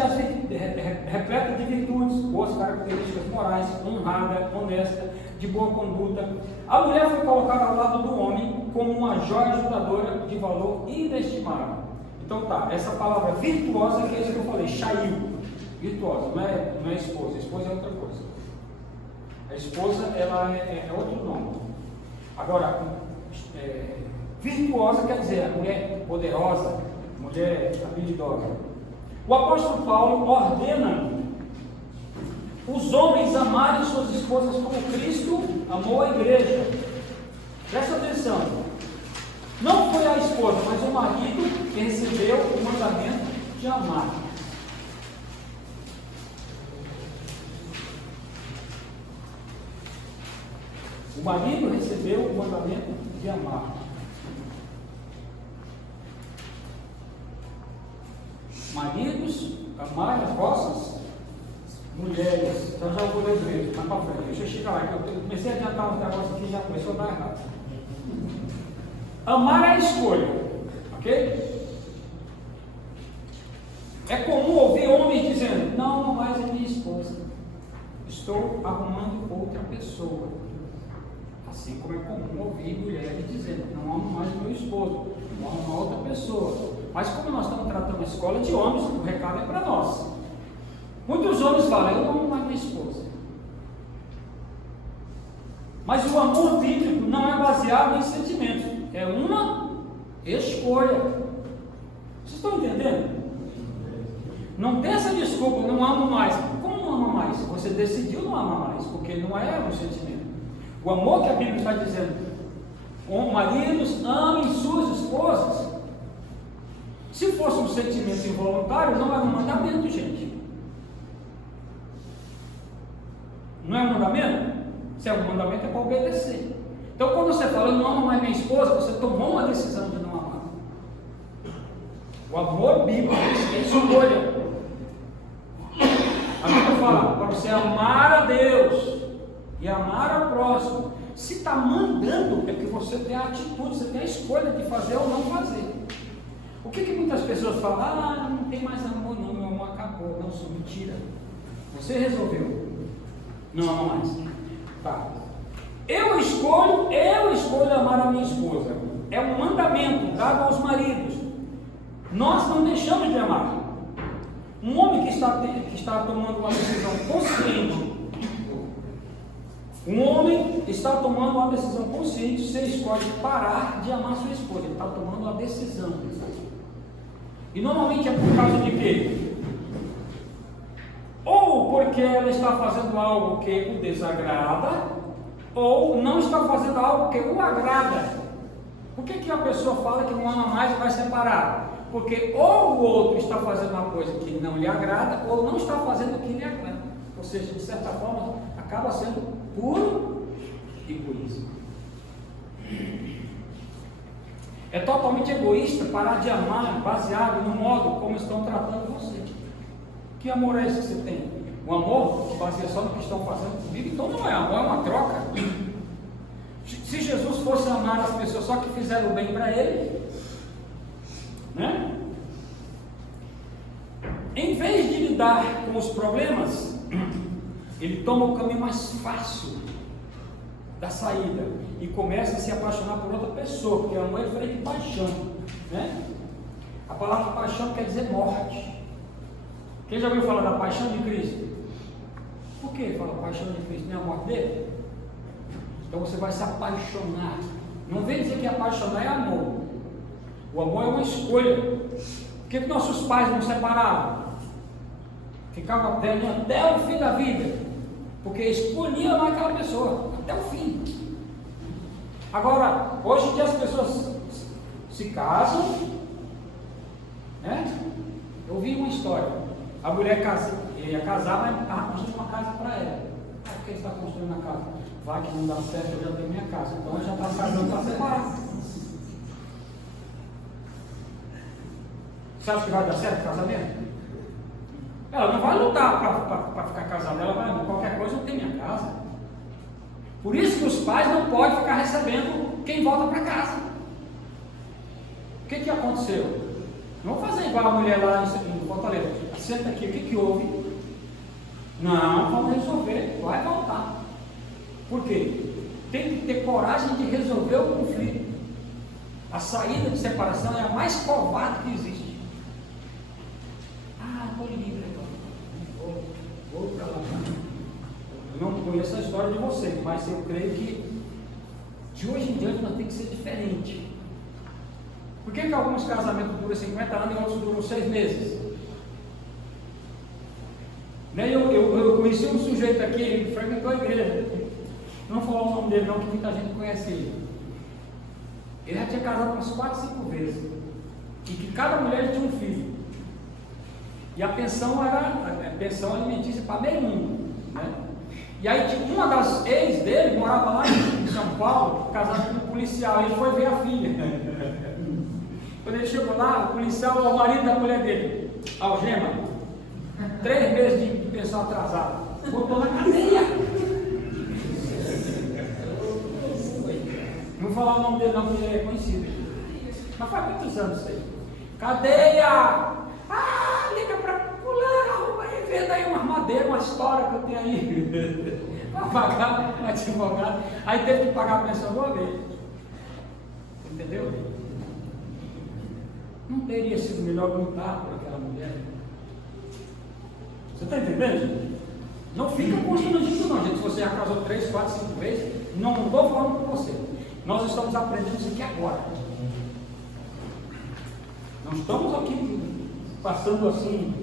de virtudes, boas características morais, honrada, honesta, de boa conduta. A mulher foi colocada ao lado do homem como uma joia juradora de valor inestimável. Então tá, essa palavra virtuosa que é isso que eu falei, shail, virtuosa, não é esposa, esposa é outra coisa. A esposa ela é outro nome. Agora, virtuosa quer dizer a mulher poderosa, mulher habilidosa. O apóstolo Paulo ordena os homens amarem suas esposas como Cristo amou a igreja. Presta atenção, não foi a esposa, mas o marido que recebeu o mandamento de amar. O marido recebeu o mandamento de amar. Maridos, amai as vossas mulheres. Então já vou ler o texto, mais para frente. Deixa eu chegar lá, que eu comecei a adiantar um negócio aqui e já começou a dar errado. Amar é a escolha, ok? É comum ouvir homens dizendo: não mais é minha esposa, estou arrumando outra pessoa. Assim como é comum ouvir mulheres dizendo: não amo mais meu esposo, vou arrumar outra pessoa. Mas como nós estamos tratando a escola de homens, o recado é para nós. Muitos homens falam: eu não amo mais minha esposa. Mas o amor bíblico não é baseado em sentimentos, é uma escolha. Vocês estão entendendo? Não tem essa desculpa, não amo mais. Como não ama mais? Você decidiu não amar mais, porque não é um sentimento. O amor que a Bíblia está dizendo: maridos, amem suas esposas. Se fosse um sentimento involuntário, não era um mandamento, gente. Não é um mandamento? Se é um mandamento, é para obedecer. Então, quando você fala: eu não amo mais minha esposa, você tomou uma decisão de não amar. O amor bíblico é escolha. A Bíblia fala para você amar a Deus e amar ao próximo. Se está mandando, é que você tem a atitude, você tem a escolha de fazer ou não fazer. O que muitas pessoas falam? Ah, não tem mais amor, não, meu amor acabou. Não, isso é mentira. Você resolveu. Não ama mais. Tá. Eu escolho amar a minha esposa. É um mandamento dado aos maridos. Nós não deixamos de amar. Um homem que está tomando uma decisão consciente Um homem está tomando uma decisão consciente, você escolhe parar de amar sua esposa, ele está tomando uma decisão. E normalmente é por causa de quê? Ou porque ela está fazendo algo que o desagrada, ou não está fazendo algo que o agrada. Por que a pessoa fala que não ama mais e vai separar? Porque ou o outro está fazendo uma coisa que não lhe agrada, ou não está fazendo o que lhe agrada. Ou seja, de certa forma, acaba sendo puro egoísmo. É totalmente egoísta parar de amar baseado no modo como estão tratando você. Que amor é esse que você tem? O amor que baseia só no que estão fazendo comigo? Então não é amor, é uma troca. Se Jesus fosse amar as pessoas só que fizeram o bem para ele, né? Em vez de lidar com os problemas, ele toma o caminho mais fácil da saída e começa a se apaixonar por outra pessoa, porque amor é diferente de paixão, né? A palavra paixão quer dizer morte. Quem já ouviu falar da paixão de Cristo? Por que fala paixão de Cristo? Não é a morte dele? Então você vai se apaixonar. Não vem dizer que apaixonar é amor. O amor é uma escolha. Por que nossos pais não separavam? Ficavam até o fim da vida, porque escolhiam amar aquela pessoa até o fim. Agora, hoje em dia as pessoas se casam, né? Eu vi uma história. A mulher ia casar, mas estava construindo uma casa para ela. Por que você está construindo uma casa? Vai que não dá certo, eu já tenho minha casa. Então ela já está casando para separar. Você acha que vai dar certo o casamento? Ela não vai lutar para ficar casada, ela vai, qualquer coisa eu tenho minha casa. Por isso que os pais não podem ficar recebendo quem volta para casa. O que aconteceu? Não vou fazer igual a mulher lá em Fortaleza. Senta aqui, o que houve? Não, vamos resolver, vai voltar. Por quê? Tem que ter coragem de resolver o conflito. A saída de separação é a mais covarde que existe. Ah, estou livre agora. Vou para lá. Eu não conheço a história de vocês, mas eu creio que de hoje em diante nós temos que ser diferente. Por que alguns casamentos duram 50 anos e outros duram 6 meses? Eu conheci um sujeito aqui, ele frequentou a igreja. Não vou falar o nome dele não, que muita gente conhece ele. Ele já tinha casado umas 4, 5 vezes. E que cada mulher tinha um filho. E a pensão era a pensão alimentícia para meio mundo, né? E aí uma das ex dele morava lá em São Paulo, casada com um policial, e ele foi ver a filha. Quando ele chegou lá, o policial, o marido da mulher dele, algema, 3 meses de pensão atrasada, botou na cadeia. Não vou falar o nome dele não, porque ele é conhecido. Mas faz muitos anos isso aí. Cadeia! Ah, liga para fulano, vai ver daí uma armadeira, uma história que eu tenho aí. Para pagar um advogado. Aí teve que pagar a pensão de uma vez. Entendeu? Não teria sido melhor lutar por aquela mulher? Você está entendendo, gente? Não fica constrangido não, gente. Se você já casou 3, 4, 5 vezes, não estou falando com você. Nós estamos aprendendo isso aqui agora. Não estamos aqui passando assim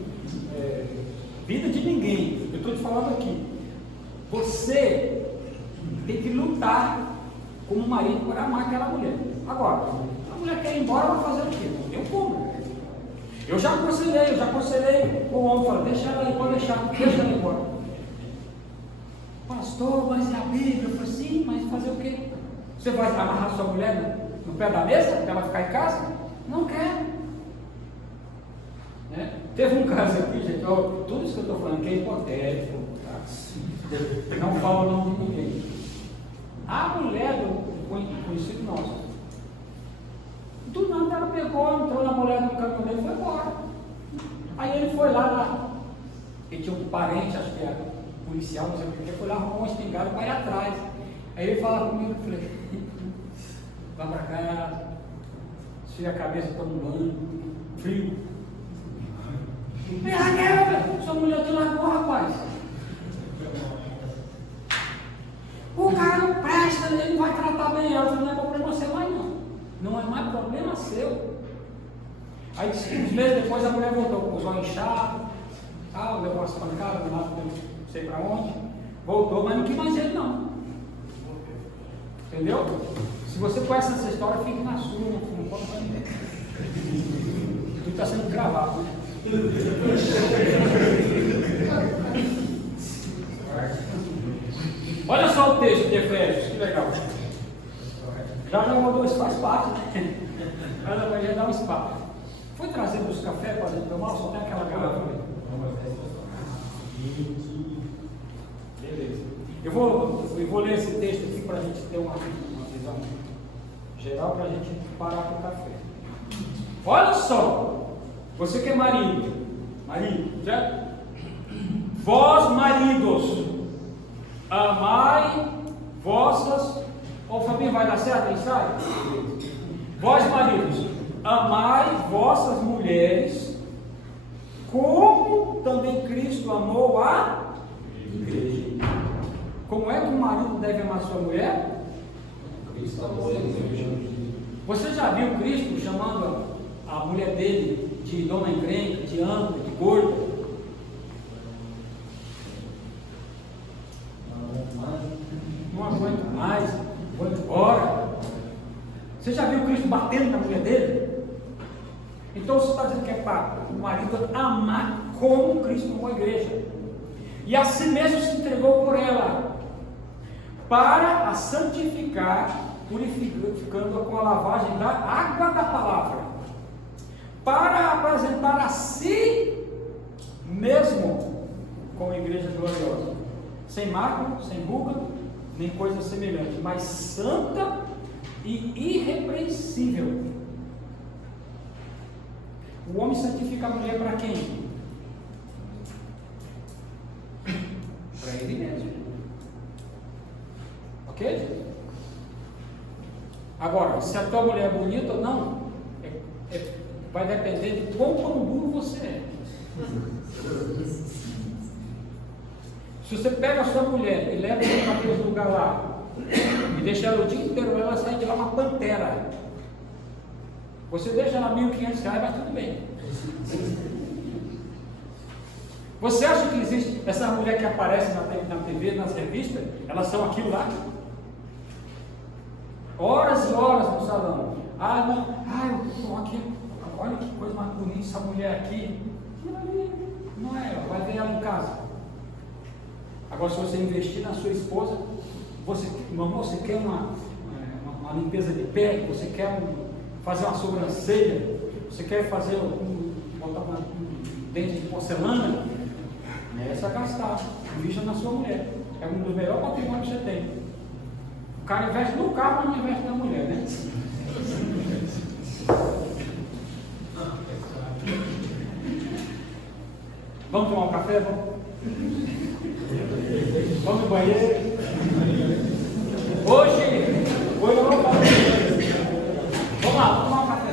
vida de ninguém. Eu estou te falando aqui. Você tem que lutar como marido por amar aquela mulher. Agora, a mulher quer ir embora, vai fazer o quê? Não tem como. Eu já aconselhei o homem, falei, deixa ela aí, pode deixa ela ir embora. Pastor, mas é a Bíblia? Eu falei, sim, mas fazer o quê? Você vai amarrar sua mulher no pé da mesa para ela ficar em casa? Não quer. Né? Teve um caso aqui, gente, tudo isso que eu estou falando que é hipotético, tá? Não falo o nome de ninguém. A mulher do conhecido nosso, do nada ela pegou, entrou na mulher do caminhoneiro e foi embora. Aí ele foi lá, ele tinha um parente, acho que era policial, não sei o que, foi lá, arrumou uma espingarda para ir atrás. Aí ele fala comigo, eu falei, vai para casa, esfria a cabeça, toma um banho, frio. Sua mulher te largou, rapaz. Aí uns meses depois a mulher voltou com os olhos inchados, levou umas pancadas lá, não sei para onde, voltou, mas não quis mais ele não. Entendeu? Se você conhece essa história, fique na sua, não pode mais ninguém. Tudo está sendo gravado, né? Olha só o texto de Efésios, que legal. Já mandou, isso faz parte, né? Ela já dá um espaço. Foi trazendo os cafés para a gente tomar, só tem aquela garrafa ali. Beleza. Eu vou ler esse texto aqui para a gente ter uma visão geral, para a gente parar com o café. Olha só, você que é marido, certo? Vós maridos, amai vossas, família, vai dar certo aí, sabe? Vós maridos, amai vossas mulheres, como também Cristo amou a igreja. Como é que um marido deve amar sua mulher? Cristo amou a igreja. Você já viu Cristo chamando a mulher dele de dona encrenca, de âncora, de gorda? Não aguento mais, vou embora. Você já viu Cristo batendo na mulher dele? Então você está dizendo que é para o marido amar como Cristo amou a igreja. E assim mesmo se entregou por ela, para a santificar, purificando-a com a lavagem da água da palavra, para apresentar a si mesmo como igreja gloriosa, sem mácula, sem ruga, nem coisa semelhante, mas santa e irrepreensível. O homem santifica a mulher para quem? Para ele mesmo. Ok? Agora, se a tua mulher é bonita ou não, vai depender de quão duro você é. Se você pega a sua mulher e leva ela para aquele lugar lá, e deixa ela o dia inteiro, ela sai de lá uma pantera. Você deixa ela R$1.500, mas tudo bem. Você acha que existe essa mulher que aparece na TV, nas revistas? Elas são aquilo lá? Horas e horas no salão. Eu estou aqui. Olha que coisa mais bonita essa mulher aqui. Não é ela, vai ver ela em casa. Agora, se você investir na sua esposa, você quer uma limpeza de pele, você quer fazer uma sobrancelha, você quer fazer botar um dente de porcelana, essa gastar, invista na sua mulher. É um dos melhores patrimônios que você tem. O cara investe no carro, mas não investe na mulher, né? Vamos tomar um café? Vamos no banheiro? Hoje eu vou fazer. Vamos lá, vamos tomar um café.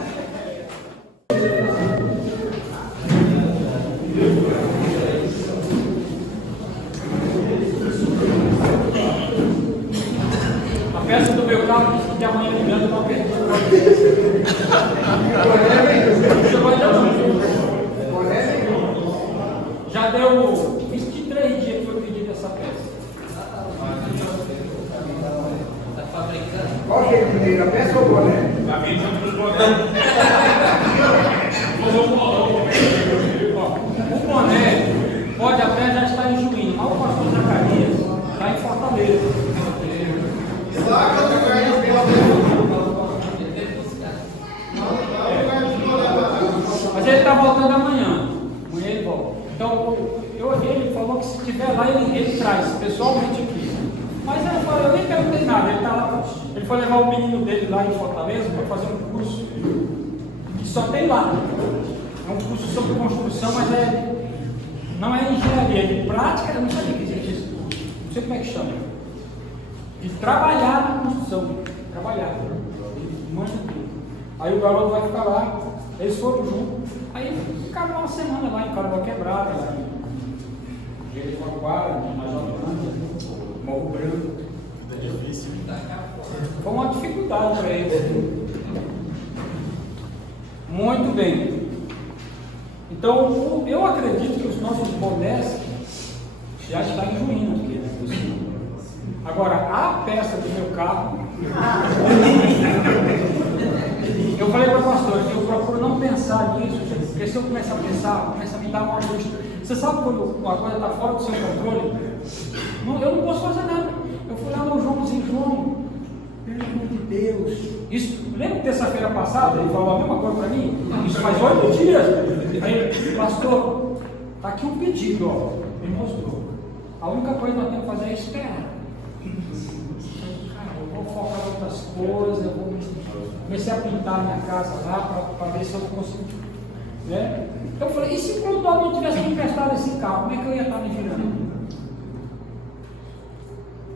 A peça do meu carro disse que amanhã ligando não acredito. Já deu 23 dias que foi pedido essa peça. Qual que é o primeiro? A peça ou o boné? Está vindo junto com os bonés. O boné pode até já estar em Juína, mas o pastor Zacarias está em Fortaleza. Mas ele está voltando amanhã. Amanhã ele volta. Então, ele falou que se estiver lá, ele traz pessoalmente aqui. Mas eu nem perguntei nada. Ele foi levar o menino dele lá em Fortaleza para fazer um curso que só tem lá. É um curso sobre construção, mas não é engenharia, é de prática. Eu não sabia que existia isso. Não sei como é que chama. De trabalhar na construção. Trabalhar. Manja tudo. Aí o garoto vai ficar lá. Eles foram juntos. Aí ficaram uma semana lá em Caruaru Quebrada, lá em Jericoacoara, em Major Morro Branco. É difícil. Foi uma dificuldade para eles. Muito bem. Então, eu acredito que os nossos bonés já estão em ruína aqui, né? Agora, a peça do meu carro, eu falei para o pastor que eu procuro não pensar nisso, gente, porque se eu começar a pensar, começa a me dar uma angústia. Você sabe quando uma coisa está fora do seu controle? Eu não posso fazer nada. Eu fui lá no Joãozinho, João, pelo amor de Deus. Isso, lembra terça-feira passada, ele falou a mesma coisa para mim? Isso faz 8 dias. Aí, pastor, está aqui um pedido, ó, me mostrou. A única coisa que nós temos que fazer é esperar. Cara, eu vou focar em outras coisas, eu vou comecei a pintar minha casa lá para ver se eu consigo. Né? Eu falei, e se o Clodovil não tivesse me emprestado esse carro, como é que eu ia estar me virando?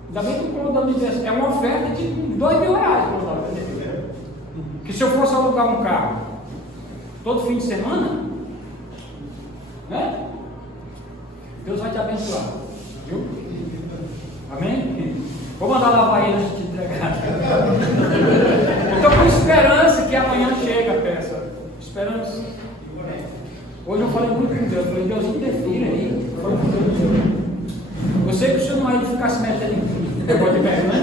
Ainda bem que o Clodovil me desse, é uma oferta de R$2.000, que se eu fosse alugar um carro todo fim de semana, né? Deus vai te abençoar, viu? Amém? Vou mandar lavar ele antes de te entregar. Eu estou com esperança que amanhã chega a peça. Esperança. Hoje eu falei muito com Deus. Eu falei, Deus, interfira aí. Eu sei que o senhor não vai ficar se metendo em negócio de merda, né?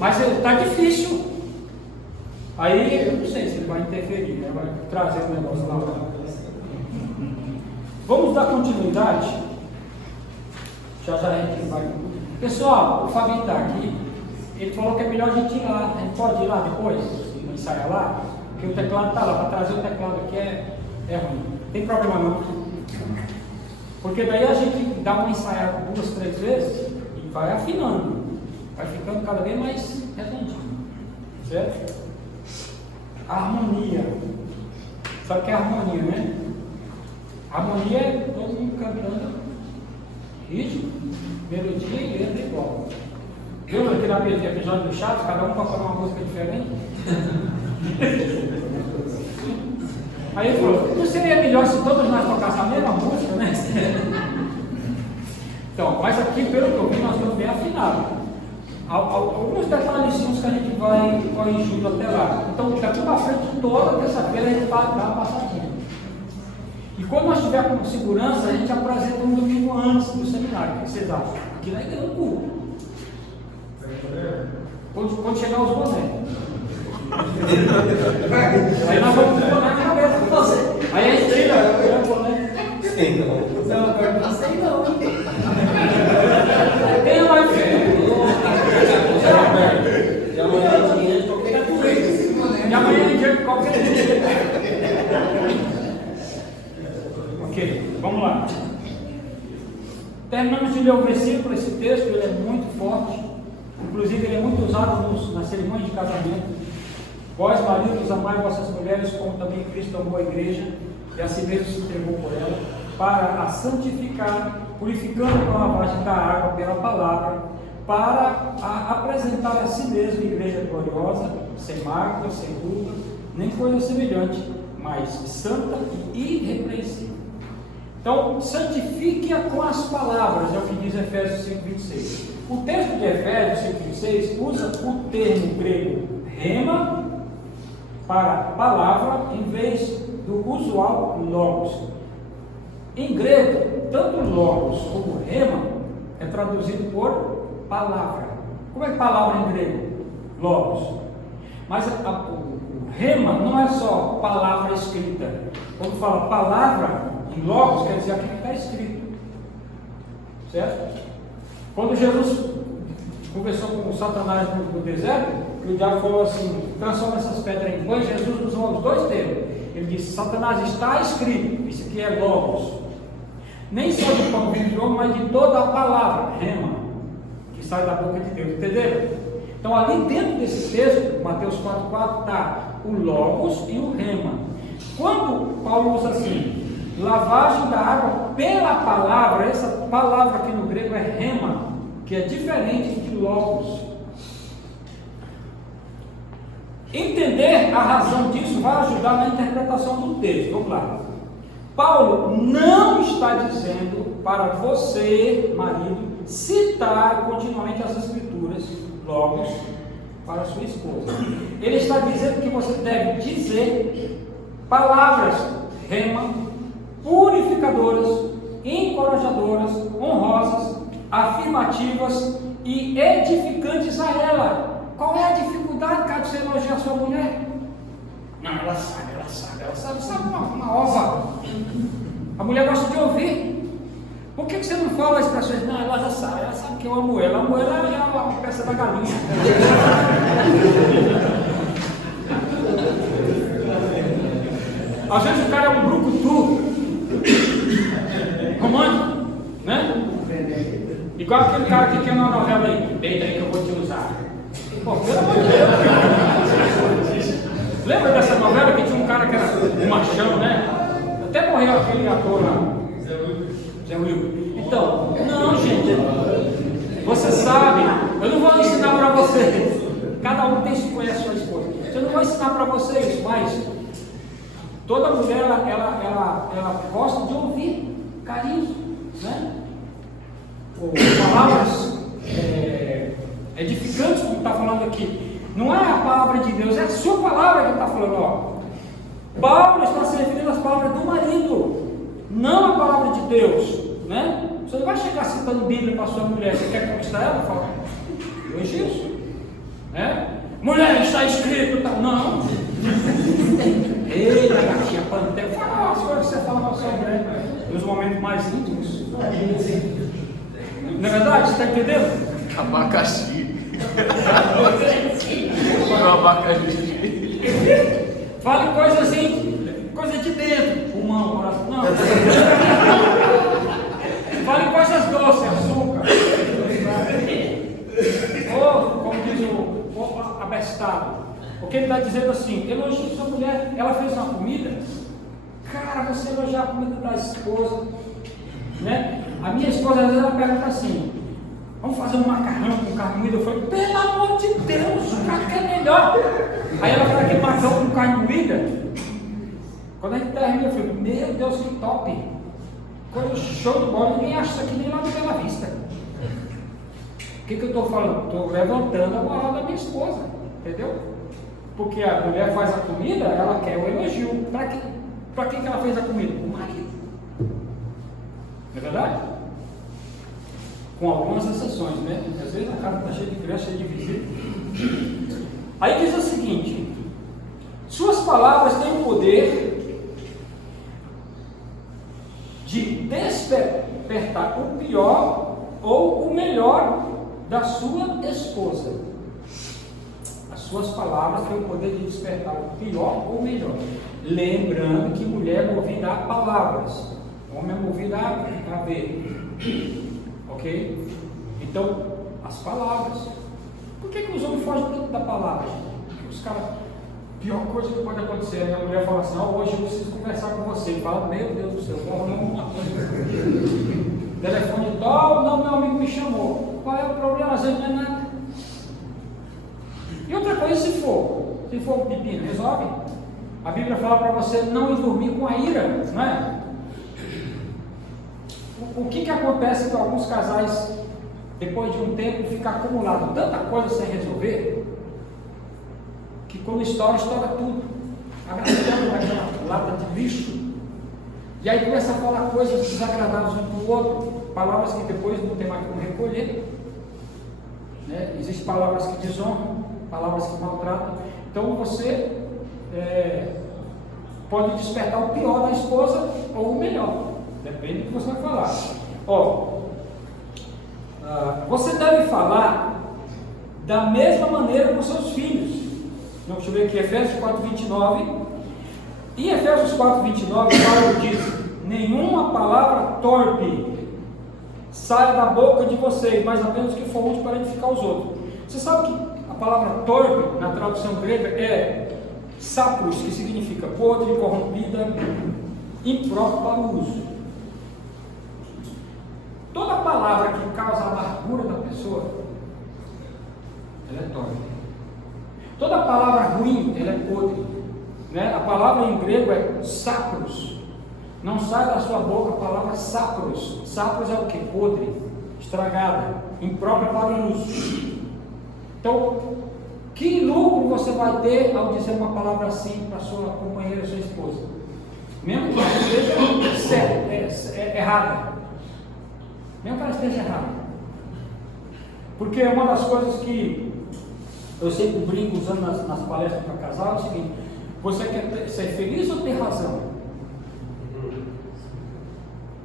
Mas está difícil. Aí eu não sei se ele vai interferir, né? Vai trazer o negócio lá. Vamos dar continuidade. Já a gente vai. Pessoal, o Fabinho está aqui. Ele falou que é melhor a gente ir lá. A gente pode ir lá depois, ensaiar lá, porque o teclado está lá. Para trazer o teclado aqui é ruim. Não tem problema não. Porque daí a gente dá uma ensaiada 2, 3 vezes e vai afinando. Vai ficando cada vez mais redondinho. Certo? Harmonia. Sabe o que é harmonia, né? Harmonia é todo mundo cantando ritmo, melodia e letra igual. Viu aquele episódio do Chaves? Cada um passando uma música diferente. Aí ele falou, não seria melhor se todos nós tocassemos a mesma música, né? Então, mas aqui, pelo que eu vi, nós estamos bem afinados. Alguns detalhezinhos que a gente vai corrigindo até lá. Então, daqui para frente, toda terça-feira a gente vai dar uma passadinha. E quando nós estivermos com segurança, a gente apresenta um domingo antes do seminário. O que vocês acham? Aqui nós ganhamos o culto. Quando chegar os bonés. Aí nós vamos com o boné na cabeça. Aí a gente tira o boné. Não, agora não sei não. Tem mais fé. E amanhã é dia de qualquer coisa. E amanhã é dia de qualquer coisa. Ok, vamos lá. Terminamos de ler o versículo, esse texto, ele é muito forte. Inclusive, ele é muito usado na cerimônia de casamento. Vós, maridos, amai vossas mulheres, como também Cristo amou a igreja, e a si mesmo se entregou por ela, para a santificar, purificando com a lavagem da água pela palavra, para apresentar a si mesmo igreja gloriosa, sem mácula, sem ruga, nem coisa semelhante, mas santa e irrepreensível. Então, santifique-a com as palavras, é o que diz Efésios 5,26. O texto de Efésios 5,26 usa o termo grego rema para palavra em vez do usual logos. Em grego, tanto logos como rema é traduzido por palavra. Como é palavra em grego? Logos. Mas o rema não é só palavra escrita. Quando fala palavra em logos, quer dizer aquilo que está escrito. Certo? Quando Jesus conversou com Satanás no deserto, o diabo falou assim, transforma essas pedras em pães, Jesus usou os dois termos. Ele disse, Satanás, está escrito, isso aqui é logos. Nem só de pão vive de homem, mas de toda a palavra, rema, que sai da boca de Deus, entenderam? Então ali dentro desse texto, Mateus 4,4, está o logos e o rema. Quando Paulo usa assim, lavagem da água pela palavra, essa palavra aqui no grego é rema, que é diferente de logos. Entender a razão disso vai ajudar na interpretação do texto. Vamos lá. Paulo não está dizendo para você, marido, citar continuamente as escrituras, logos, para sua esposa. Ele está dizendo que você deve dizer palavras, rema, purificadoras, encorajadoras, honrosas, afirmativas e edificantes a ela. Qual é a dificuldade, cara, de você elogiar a sua mulher? Não, ela sabe uma ova. A mulher gosta de ouvir. Por que você não fala as expressões? Não, ela sabe que eu amo ela. Amo ela é uma peça da galinha. Às vezes o cara é um brucutu romântico, né? Igual aquele cara que tinha na novela aí. Deita aí que eu vou te usar. Pô, pelo amor de Deus. Lembra dessa novela que tinha um cara que era um machão, né? Até morreu aquele ator lá. Zé Wilber. Então, não, gente. Você sabe, eu não vou ensinar para você. Cada um tem que conhecer a sua esposa. Eu não vou ensinar para vocês, mas toda mulher ela gosta de ouvir carinho, né? Ou palavras edificantes, como está falando aqui. Não é a palavra de Deus, é a sua palavra que está falando. Ó. Paulo está se referindo às palavras do marido, não a palavra de Deus, né? Você não vai chegar citando Bíblia para sua mulher. Você quer conquistar ela? Fala, elogios, né? Mulher, está escrito, tá? Não. Eita, gatinha, pantera. Fala as coisas que você fala para sua mulher nos momentos mais íntimos. Não é verdade? Você está entendendo? Abacaxi. Abacaxi. Fale coisa assim, coisa de dentro, pulmão, coração. Não. Fale coisas doces, açúcar. Ou, como diz o abestado. Porque ele está dizendo assim: elogie sua mulher, ela fez uma comida. Cara, você elogiar a comida da esposa, né? A minha esposa às vezes ela pergunta assim: vamos fazer um macarrão com carne moída? Eu falei, pelo amor de Deus, o cara quer melhor. Aí ela fala aquele macarrão com carne moída. Quando a gente termina, eu falei, meu Deus, que top. Coisa show de bola, ninguém acha isso aqui nem lá no Bela Vista. O que eu estou falando? Estou levantando a moral da minha esposa, entendeu? Porque a mulher faz a comida, ela quer o elogio. Para quem que ela fez a comida? O marido. Não é verdade? Com algumas exceções, né? Às vezes a casa está cheia de criança, cheia de visita. Aí diz o seguinte: suas palavras têm o poder de despertar o pior ou o melhor da sua esposa. As suas palavras têm o poder de despertar o pior ou o melhor. Lembrando que mulher é movida a palavras, homem é movido a ver. Ok? Então, as palavras. Por que os homens fogem tanto da palavra? Porque os caras, pior coisa que pode acontecer, a minha mulher fala assim: oh, hoje eu preciso conversar com você. E fala, meu Deus do céu, uma coisa. Telefone tal, não, meu amigo me chamou. Qual é o problema? Às vezes não é nada. E outra coisa, se for um pepino, resolve. A Bíblia fala para você não ir dormir com a ira, não é? O que acontece com alguns casais, depois de um tempo, fica acumulado tanta coisa sem resolver, que quando estoura tudo. Agradecendo naquela lata de lixo. E aí começa a falar coisas desagradáveis um para o outro, palavras que depois não tem mais como recolher. Né? Existem palavras que desonram, palavras que maltratam. Então você pode despertar o pior da esposa ou o melhor. Depende do que você vai falar. Você deve falar da mesma maneira com seus filhos. Então, deixa eu ver aqui, Efésios 4:29. Em Efésios 4:29, Paulo diz: nenhuma palavra torpe saia da boca de vocês, mas apenas que for útil para edificar os outros. Você sabe que a palavra torpe, na tradução grega, é sapros, que significa podre, corrompida, imprópria para o uso. Toda palavra que causa a amargura da pessoa, ela é torpe. Toda palavra ruim, ela é podre. Né? A palavra em grego é sapros. Não sai da sua boca a palavra sapros. Sapros é o que? Podre, estragada, imprópria para o uso. Então, que lucro você vai ter ao dizer uma palavra assim para sua companheira, sua esposa? mesmo que ela esteja errada, mesmo que ela esteja errada, porque uma das coisas que eu sempre brinco usando nas palestras para casal é o seguinte: você quer ser feliz ou ter razão?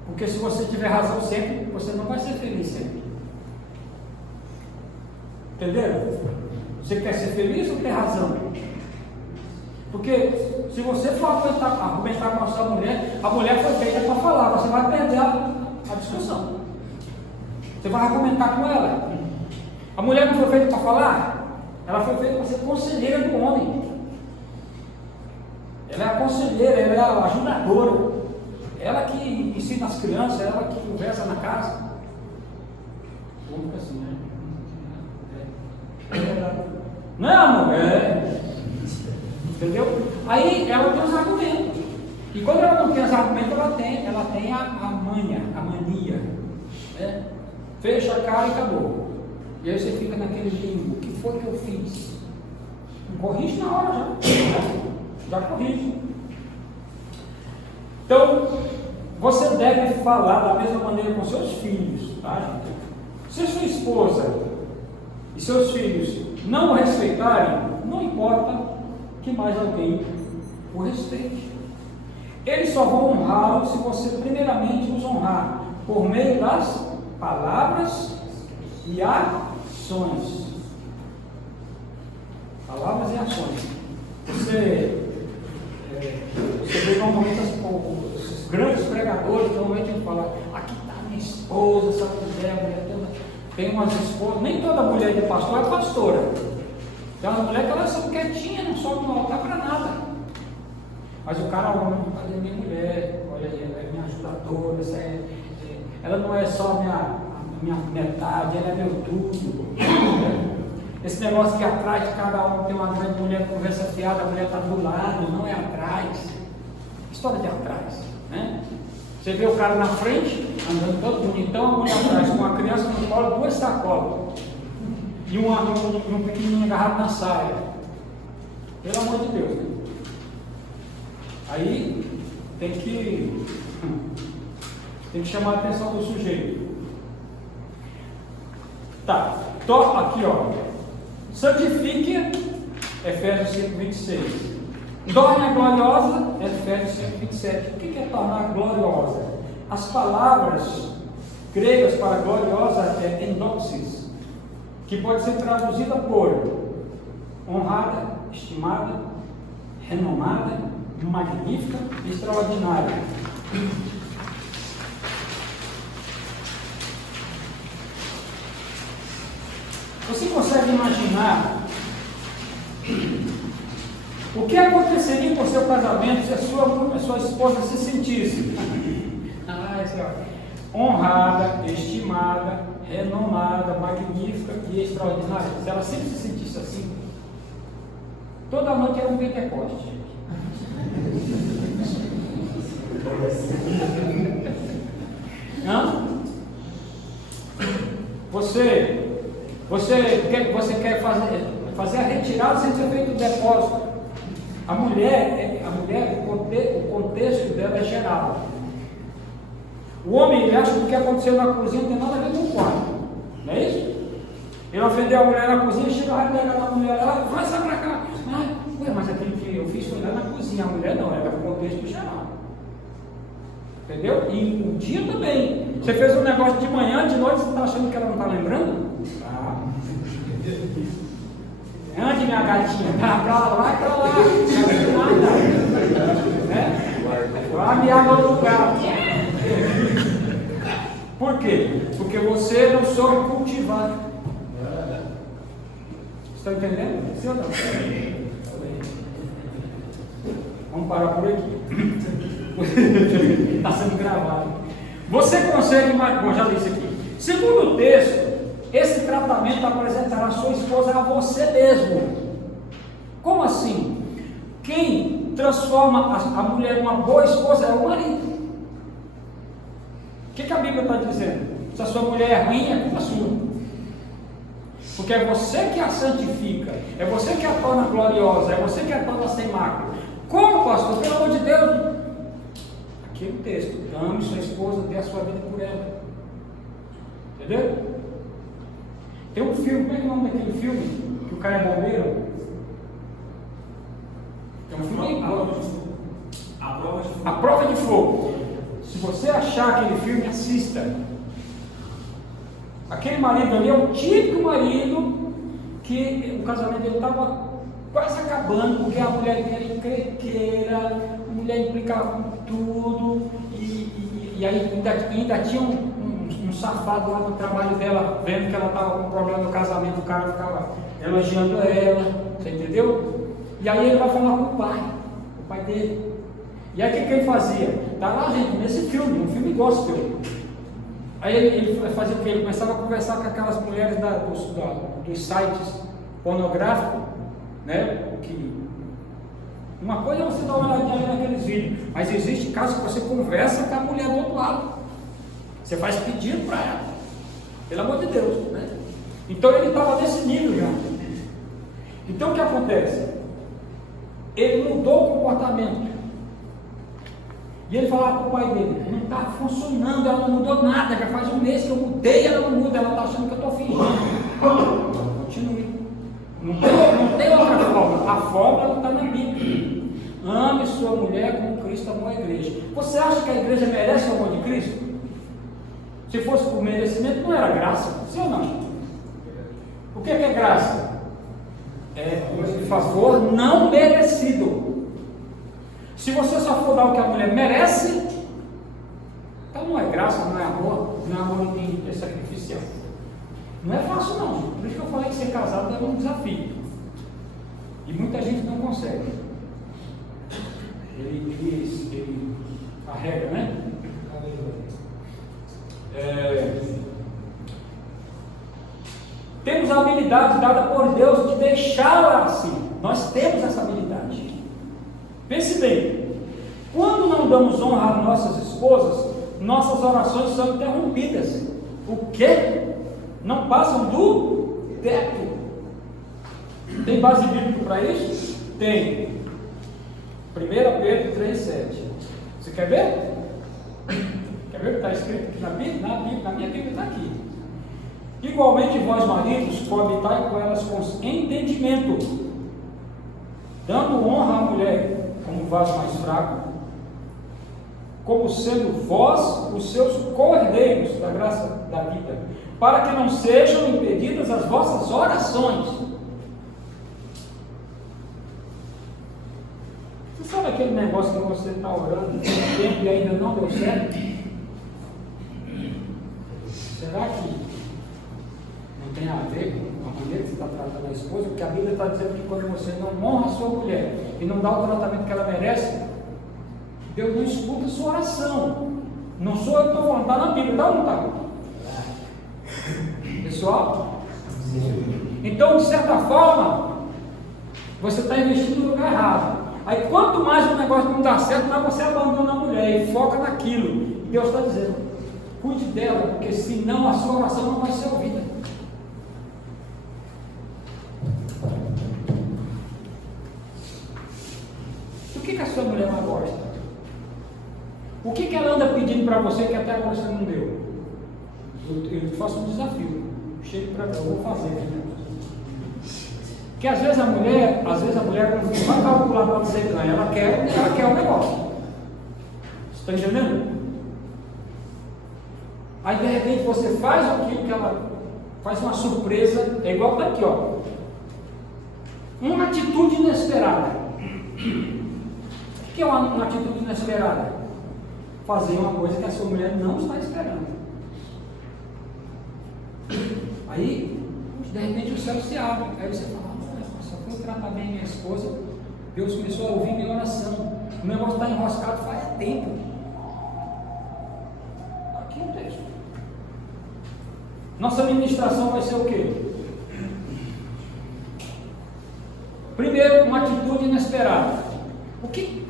Porque se você tiver razão sempre, você não vai ser feliz sempre. Entenderam? Você quer ser feliz ou ter razão? Porque se você for argumentar com a sua mulher, a mulher foi feita para falar, você vai perder a discussão. Você vai argumentar com ela. A mulher não foi feita para falar, ela foi feita para ser conselheira do homem. Ela é a conselheira, ela é a ajudadora. Ela que ensina as crianças, ela que conversa na casa. Fica assim, né? Não é, amor? Entendeu? Aí ela tem os argumentos. E quando ela não tem os argumentos, ela tem a mania. Né? Fecha a cara e acabou. E aí você fica naquele limbo: o que foi que eu fiz? Corrige na hora já corrige. Então, você deve falar da mesma maneira com seus filhos, tá? Se sua esposa e seus filhos não o respeitarem, não importa que mais alguém o respeite. Eles só vão honrá-lo se você primeiramente os honrar por meio das palavras e ações. Palavras e ações. Você vê normalmente os grandes pregadores, normalmente vão falar: aqui está minha esposa, essa mulher tem umas esposas, nem toda mulher de pastor é pastora. Tem umas mulheres que elas são quietinhas, não sobem no altar para nada. Mas o cara olha: cadê minha mulher? Olha aí, ela é minha ajudadora, ela não é só minha metade, ela é meu tudo. Esse negócio que atrás de cada um tem uma grande mulher com conversa fiada, a mulher está do lado, não é atrás. História de atrás, né? Você vê o cara na frente, andando todo bonitão, a mulher atrás, com uma criança no colo, 2 sacolas, e um pequenininho agarrado na saia. Pelo amor de Deus, né? Aí tem que chamar a atenção do sujeito. Tá, aqui ó. Santifique, Efésios 5:26. Torne gloriosa, Efésios 5:27. O que é tornar gloriosa? As palavras gregas para gloriosa é endoxis, que pode ser traduzida por honrada, estimada, renomada, magnífica e extraordinária. Você consegue imaginar o que aconteceria com o seu casamento se a sua esposa se sentisse honrada, estimada, renomada, magnífica e extraordinária? Se ela sempre se sentisse assim, toda noite era um Pentecoste. Não? Você quer fazer a retirada sem ter feito o depósito. A mulher, o contexto dela é geral. O homem, ele acha que o que aconteceu na cozinha não tem nada a ver com o quarto. Não é isso? Ele ofendeu a mulher na cozinha, chega lá e pega na mulher, ela vai sair pra cá. Mas aquilo que eu fiz foi lá na cozinha. A mulher não, era o contexto geral. Entendeu? E o dia também. Você fez um negócio de manhã, de noite, você está achando que ela não está lembrando? Ande, minha gatinha, pra lá. Vai me água no lugar. Por quê? Porque você não soube cultivar. Está entendendo? Sim ou não? Vamos parar por aqui. Está sendo gravado. Você consegue, bom, já disse aqui. Segundo o texto, esse tratamento apresentará a sua esposa a você mesmo. Como assim? Quem transforma a mulher em uma boa esposa é o marido. O que a Bíblia está dizendo? Se a sua mulher é ruim, é culpa sua. Porque é você que a santifica, é você que a torna gloriosa, é você que a torna sem mácula. Como, pastor? Pelo amor de Deus, Aqui é o texto: ame sua esposa, dê a sua vida por ela. Entendeu? Tem um filme, como é que é o nome daquele filme? Que o cara é bombeiro? É um filme. A Prova de Fogo. Se você achar aquele filme, assista. Aquele marido ali é o típico marido que o casamento dele estava quase acabando, porque a mulher dele era encrenqueira, a mulher implicava com tudo, e aí ainda tinha um safado lá no trabalho dela, vendo que ela estava com problema no casamento, o cara ficava elogiando ela, você entendeu? E aí ele vai falar com o pai dele. E aí o que ele fazia? Está lá, gente, nesse filme, um filme gospel. Aí ele fazia o quê? Ele começava a conversar com aquelas mulheres dos sites pornográficos, né? Que uma coisa é você dar uma olhadinha naqueles vídeos, mas existe casos que você conversa com a mulher do outro lado. Você faz pedido para ela, pelo amor de Deus, né? Então ele estava nesse nível já. Então o que acontece? Ele mudou o comportamento. E ele falava para o pai dele: não está funcionando, ela não mudou nada, já faz um mês que eu mudei, ela não muda, ela está achando que eu estou fingindo. Continue. Não tem outra forma. A forma está na Bíblia. Ame sua mulher como Cristo amou a igreja. Você acha que a igreja merece o amor de Cristo? Se fosse por merecimento, não era graça, sim ou não? O que é graça? É um favor não merecido. Se você só for dar o que a mulher merece, então não é graça, não é amor é sacrificial. Não é fácil não, gente. Por isso que eu falei que ser casado é um desafio. E muita gente não consegue. Ele carrega, né? Temos a habilidade dada por Deus de deixá-la assim. Nós temos essa habilidade. Pense bem, quando não damos honra às nossas esposas, nossas orações são interrompidas. O quê? Não passam do teto. Tem base bíblica para isso? Tem. 1 Pedro 3,7. Você quer ver? Quer ver o que está escrito aqui na Bíblia? Na minha Bíblia está aqui. Igualmente vós maridos, coabitai com elas com entendimento, dando honra à mulher como vaso mais fraco, como sendo vós os seus cordeiros da graça da vida, para que não sejam impedidas as vossas orações. Você sabe aquele negócio que você está orando tem tempo e ainda não deu certo? Será que não tem a ver com a maneira que você está tratando a esposa? Porque a Bíblia está dizendo que quando você não honra a sua mulher e não dá o tratamento que ela merece, Deus não escuta a sua oração. Não sou eu que estou falando, está na Bíblia, está ou não está? Pessoal? Então, de certa forma, você está investindo no lugar errado. Aí quanto mais o negócio não dá certo, mais você abandona a mulher e foca naquilo. Deus está dizendo: cuide dela, porque senão a sua oração não vai ser ouvida. O que a sua mulher não gosta? O que ela anda pedindo para você que até agora você não deu? Eu te faço um desafio. Chega para mim, eu vou fazer. Porque às vezes a mulher não vai calcular quanto você ganha, ela quer o negócio. Você está entendendo? Aí de repente você faz aquilo que ela faz, uma surpresa, é igual está aqui, ó. Uma atitude inesperada. O que é uma atitude inesperada? Fazer uma coisa que a sua mulher não está esperando. Aí, de repente o céu se abre. Aí você fala: só foi tratar bem minha esposa, Deus começou a ouvir minha oração. O negócio está enroscado faz tempo. Aqui o texto. Nossa ministração vai ser o quê? Primeiro, uma atitude inesperada. O que?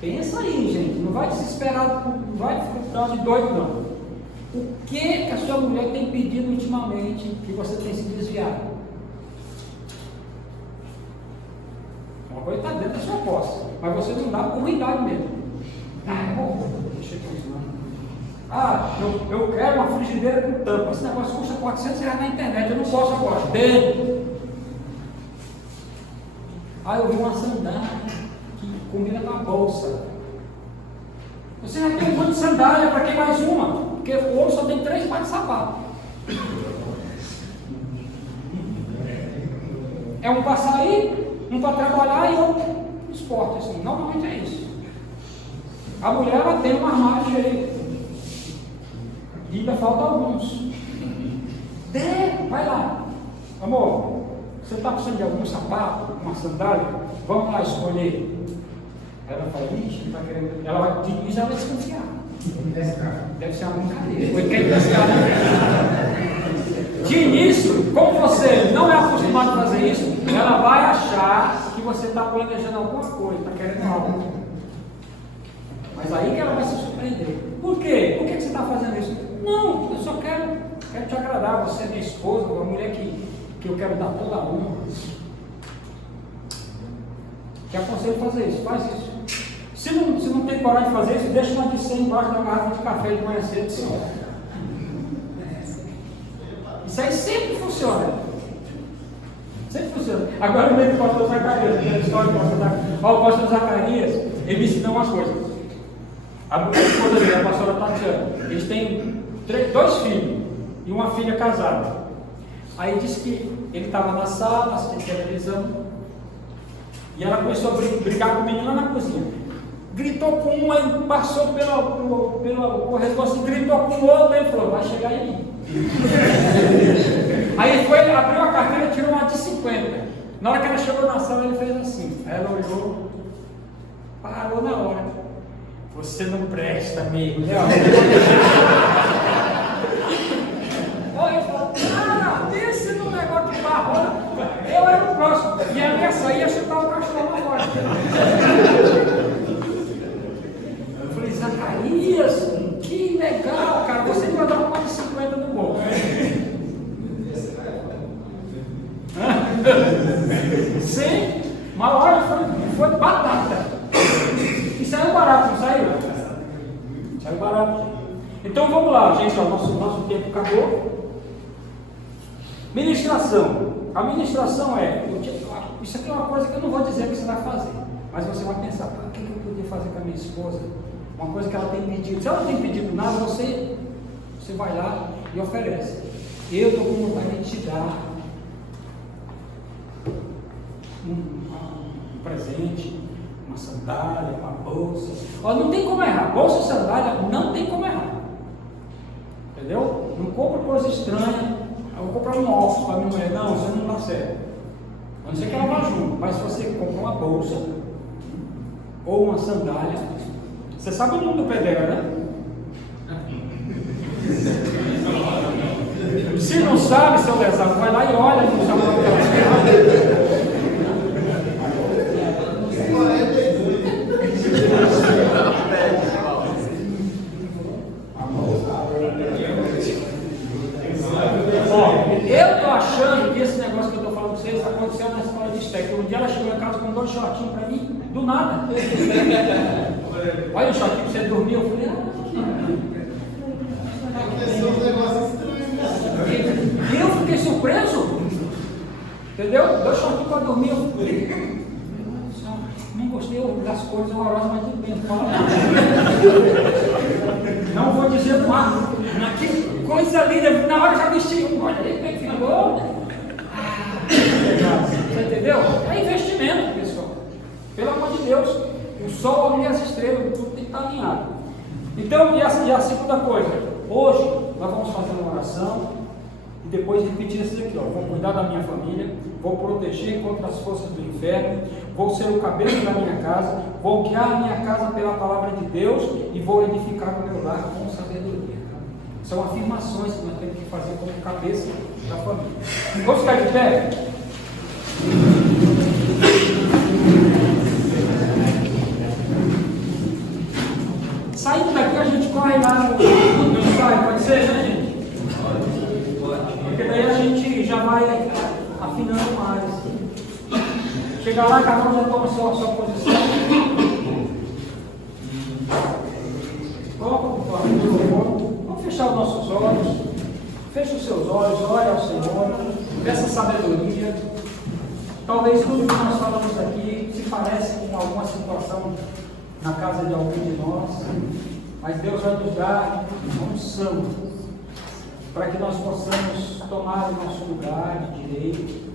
Pensa aí, gente. Não vai desesperar, não vai ficar de doido, não. O que a sua mulher tem pedido ultimamente que você tem se desviado? Uma coisa está dentro da sua posse, mas você não dá por ruindade mesmo. Deixa eu Ah, eu quero uma frigideira com tampa. Esse negócio custa R$400 na internet, eu não posso agora. Tem. Ah, eu vi uma sandália que combina com a bolsa. Você já tem um monte de sandália, para que mais uma? Porque o ouro só tem 3 pares de sapato. É um para sair, um para trabalhar e outro esporte. Assim. Normalmente é isso. A mulher ela tem um armário cheio. E ainda falta alguns. Vai lá. Amor, você está precisando de algum sapato, uma sandália? Vamos lá escolher. Ela fala, ixi, está querendo. Ela vai desconfiar. Deve ser uma brincadeira. Foi quem pescar, né? De início, como você não é acostumado a fazer isso, ela vai achar que você está planejando alguma coisa, está querendo algo. Mas aí que ela vai se surpreender. Por quê? Por que você está fazendo isso? Não, eu só quero te agradar. Você é minha esposa, uma mulher que eu quero dar toda a honra. Te aconselho a fazer isso, faz isso. Se não tem coragem de fazer isso, deixa uma de 100 embaixo da garrafa de café de manhã cedo, senhor. Isso aí sempre funciona. Sempre funciona. Agora eu lembro do pastor Zacarias, a história do pastor Zacarias. Ó, o pastor Zacarias, ele me ensinou uma coisa. A esposa dele, a pastora Tatiana, eles têm 2 filhos e uma filha casada. Aí disse que ele estava na sala, assistindo televisão, e ela começou a brigar com o menino lá na cozinha. Gritou com um, aí passou pelo corredor, assim, gritou com o outro, aí ele falou, vai chegar em mim. Aí ele foi, abriu a carteira e tirou uma de 50. Na hora que ela chegou na sala, ele fez assim. Aí ela olhou, parou na hora. Você não presta, amigo. Olha, ele falou, cara, desse no negócio de barro. Eu era o próximo. E a minha saía ia chutar o cachorro na porta. Eu falei, Zacarias, que legal, cara. Você me vai dar uma de 50 no bolso. Sim, uma hora foi batata. E saiu barato, não saiu? Saiu barato. Então vamos lá, gente, ó, nosso tempo acabou. Ministração. A ministração isso aqui é uma coisa que eu não vou dizer que você vai fazer, mas você vai pensar, o que eu podia fazer com a minha esposa? Uma coisa que ela tem pedido. Se ela não tem pedido nada, você vai lá e oferece. Eu estou com vontade de te dar um presente, uma sandália, uma bolsa. Ó, não tem como errar. Bolsa e sandália não tem como errar. Entendeu? Não compra coisa estranha. Eu vou comprar um óculos para minha mulher. Não, isso não dá certo. A não ser que ela vá junto. Mas se você comprar uma bolsa ou uma sandália, você sabe o nome do pé dela, né? Se não sabe, seu lesado, vai lá e olha, não sabe o nome dela. Eu estou achando que esse negócio que eu estou falando para vocês aconteceu na escola de Esté. Um dia ela chegou em casa com 2 shortinhos para mim, do nada. Olha o shortinho para você dormir. Eu falei, e eu fiquei surpreso. Entendeu? 2 shortinhos para dormir. Eu falei, não gostei das cores horrorosas, mas tudo bem. Não vou dizer no ar. Que coisa linda. Na hora eu já vesti um. Olha aí como é que ficou. Você entendeu? É investimento, pessoal. Pelo amor de Deus. O sol e as estrelas, tudo tem que estar alinhado. Então, e a segunda coisa. Hoje, nós vamos fazer uma oração. E depois repetir isso aqui, ó. Vou cuidar da minha família, vou proteger contra as forças do inferno, vou ser o cabeça da minha casa, vou guiar a minha casa pela palavra de Deus e vou edificar o meu lar com sabedoria. São afirmações que nós temos que fazer como cabeça da família. Vamos ficar de pé? Saindo daqui a gente corre lá no ensaio, pode ser, né, gente? Porque daí a gente já vai afinando mais. Chegar lá, cada um já toma a sua posição. Coloca, por favor. nossos olhos, feche os seus olhos, ore ao Senhor, peça sabedoria. Talvez tudo que nós falamos aqui se parece com alguma situação na casa de algum de nós, mas Deus vai nos dar uma unção para que nós possamos tomar o nosso lugar de direito,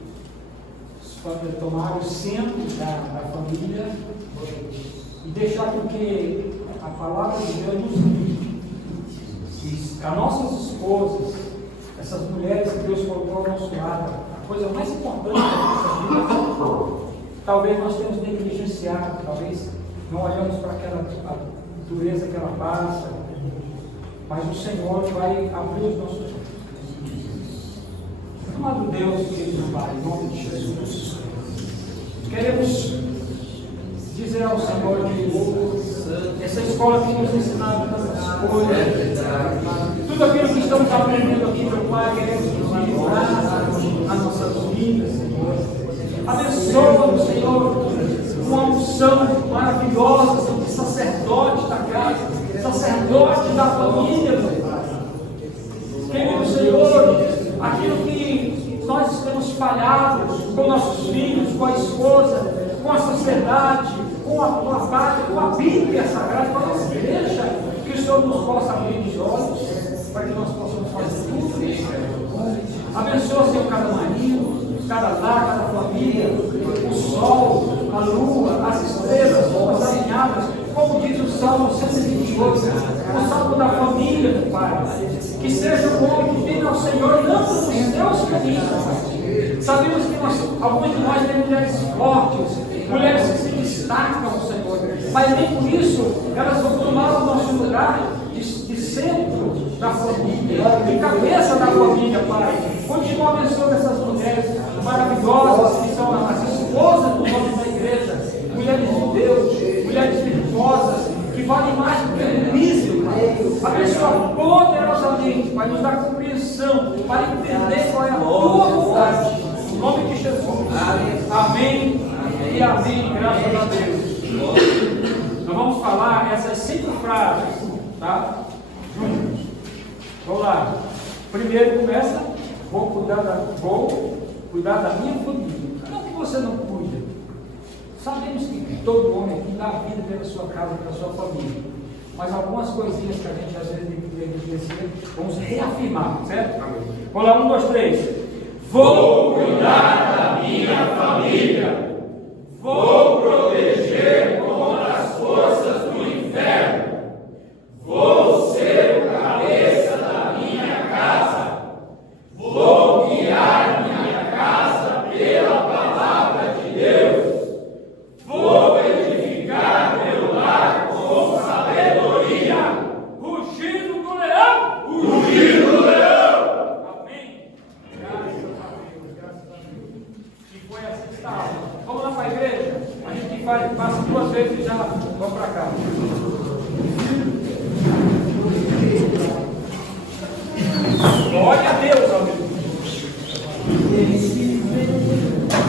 tomar o centro da família e deixar com que a palavra de Deus nos guie. E as nossas esposas, essas mulheres que Deus colocou ao nosso lado, a coisa mais importante da nossa vida, talvez nós tenhamos negligenciado, talvez não olhamos para aquela dureza que ela passa, mas o Senhor vai abrir os nossos olhos. Amado Deus, querido Pai, em nome de Jesus, queremos dizer ao Senhor que essa escola tem nos ensinado tantas coisas, tudo aquilo que estamos aprendendo aqui, meu Pai, queremos utilizar nas nossas vidas, Senhor. Abençoa, Senhor, uma unção maravilhosa de sacerdote da casa, sacerdote da família, meu Pai. Querido Senhor, aquilo que nós temos falhado com nossos filhos, com a esposa, com a sociedade, com a tua pátria, com a Bíblia Sagrada, com a nossa igreja, que o Senhor nos possa abrir os olhos, para que nós possamos fazer tudo isso. Abençoa, Senhor, cada marido, cada lar, cada família, o sol, a lua, as estrelas, todas alinhadas, como diz o Salmo 128, o Salmo da família, meu Pai. Que seja um homem que tenha ao Senhor e anda nos seus caminhos, Pai. Sabemos que alguns de nós temos mulheres fortes, mulheres que se destacam, Senhor, mas nem por isso elas vão tomar o nosso lugar de centro da família, de cabeça da família, Pai. Continua abençoando essas mulheres maravilhosas que são as esposas dos homens da igreja, mulheres de Deus, mulheres virtuosas, que valem mais do que o príncipe, Pai. Abençoa poderosamente, Pai, nos dar compreensão, para entender qual é a tua vontade. Em nome de Jesus. Amém. E amém, graças a Deus. Nós vamos falar essas 5 frases, tá? Juntos. Vamos lá. Primeiro começa, vou cuidar da minha família. Não que você não cuida. Sabemos que todo homem aqui dá a vida pela sua casa, pela sua família. Mas algumas coisinhas que a gente às vezes negligencia, vamos reafirmar, certo? Vamos lá, 1, 2, 3. Vou cuidar da minha família. Vou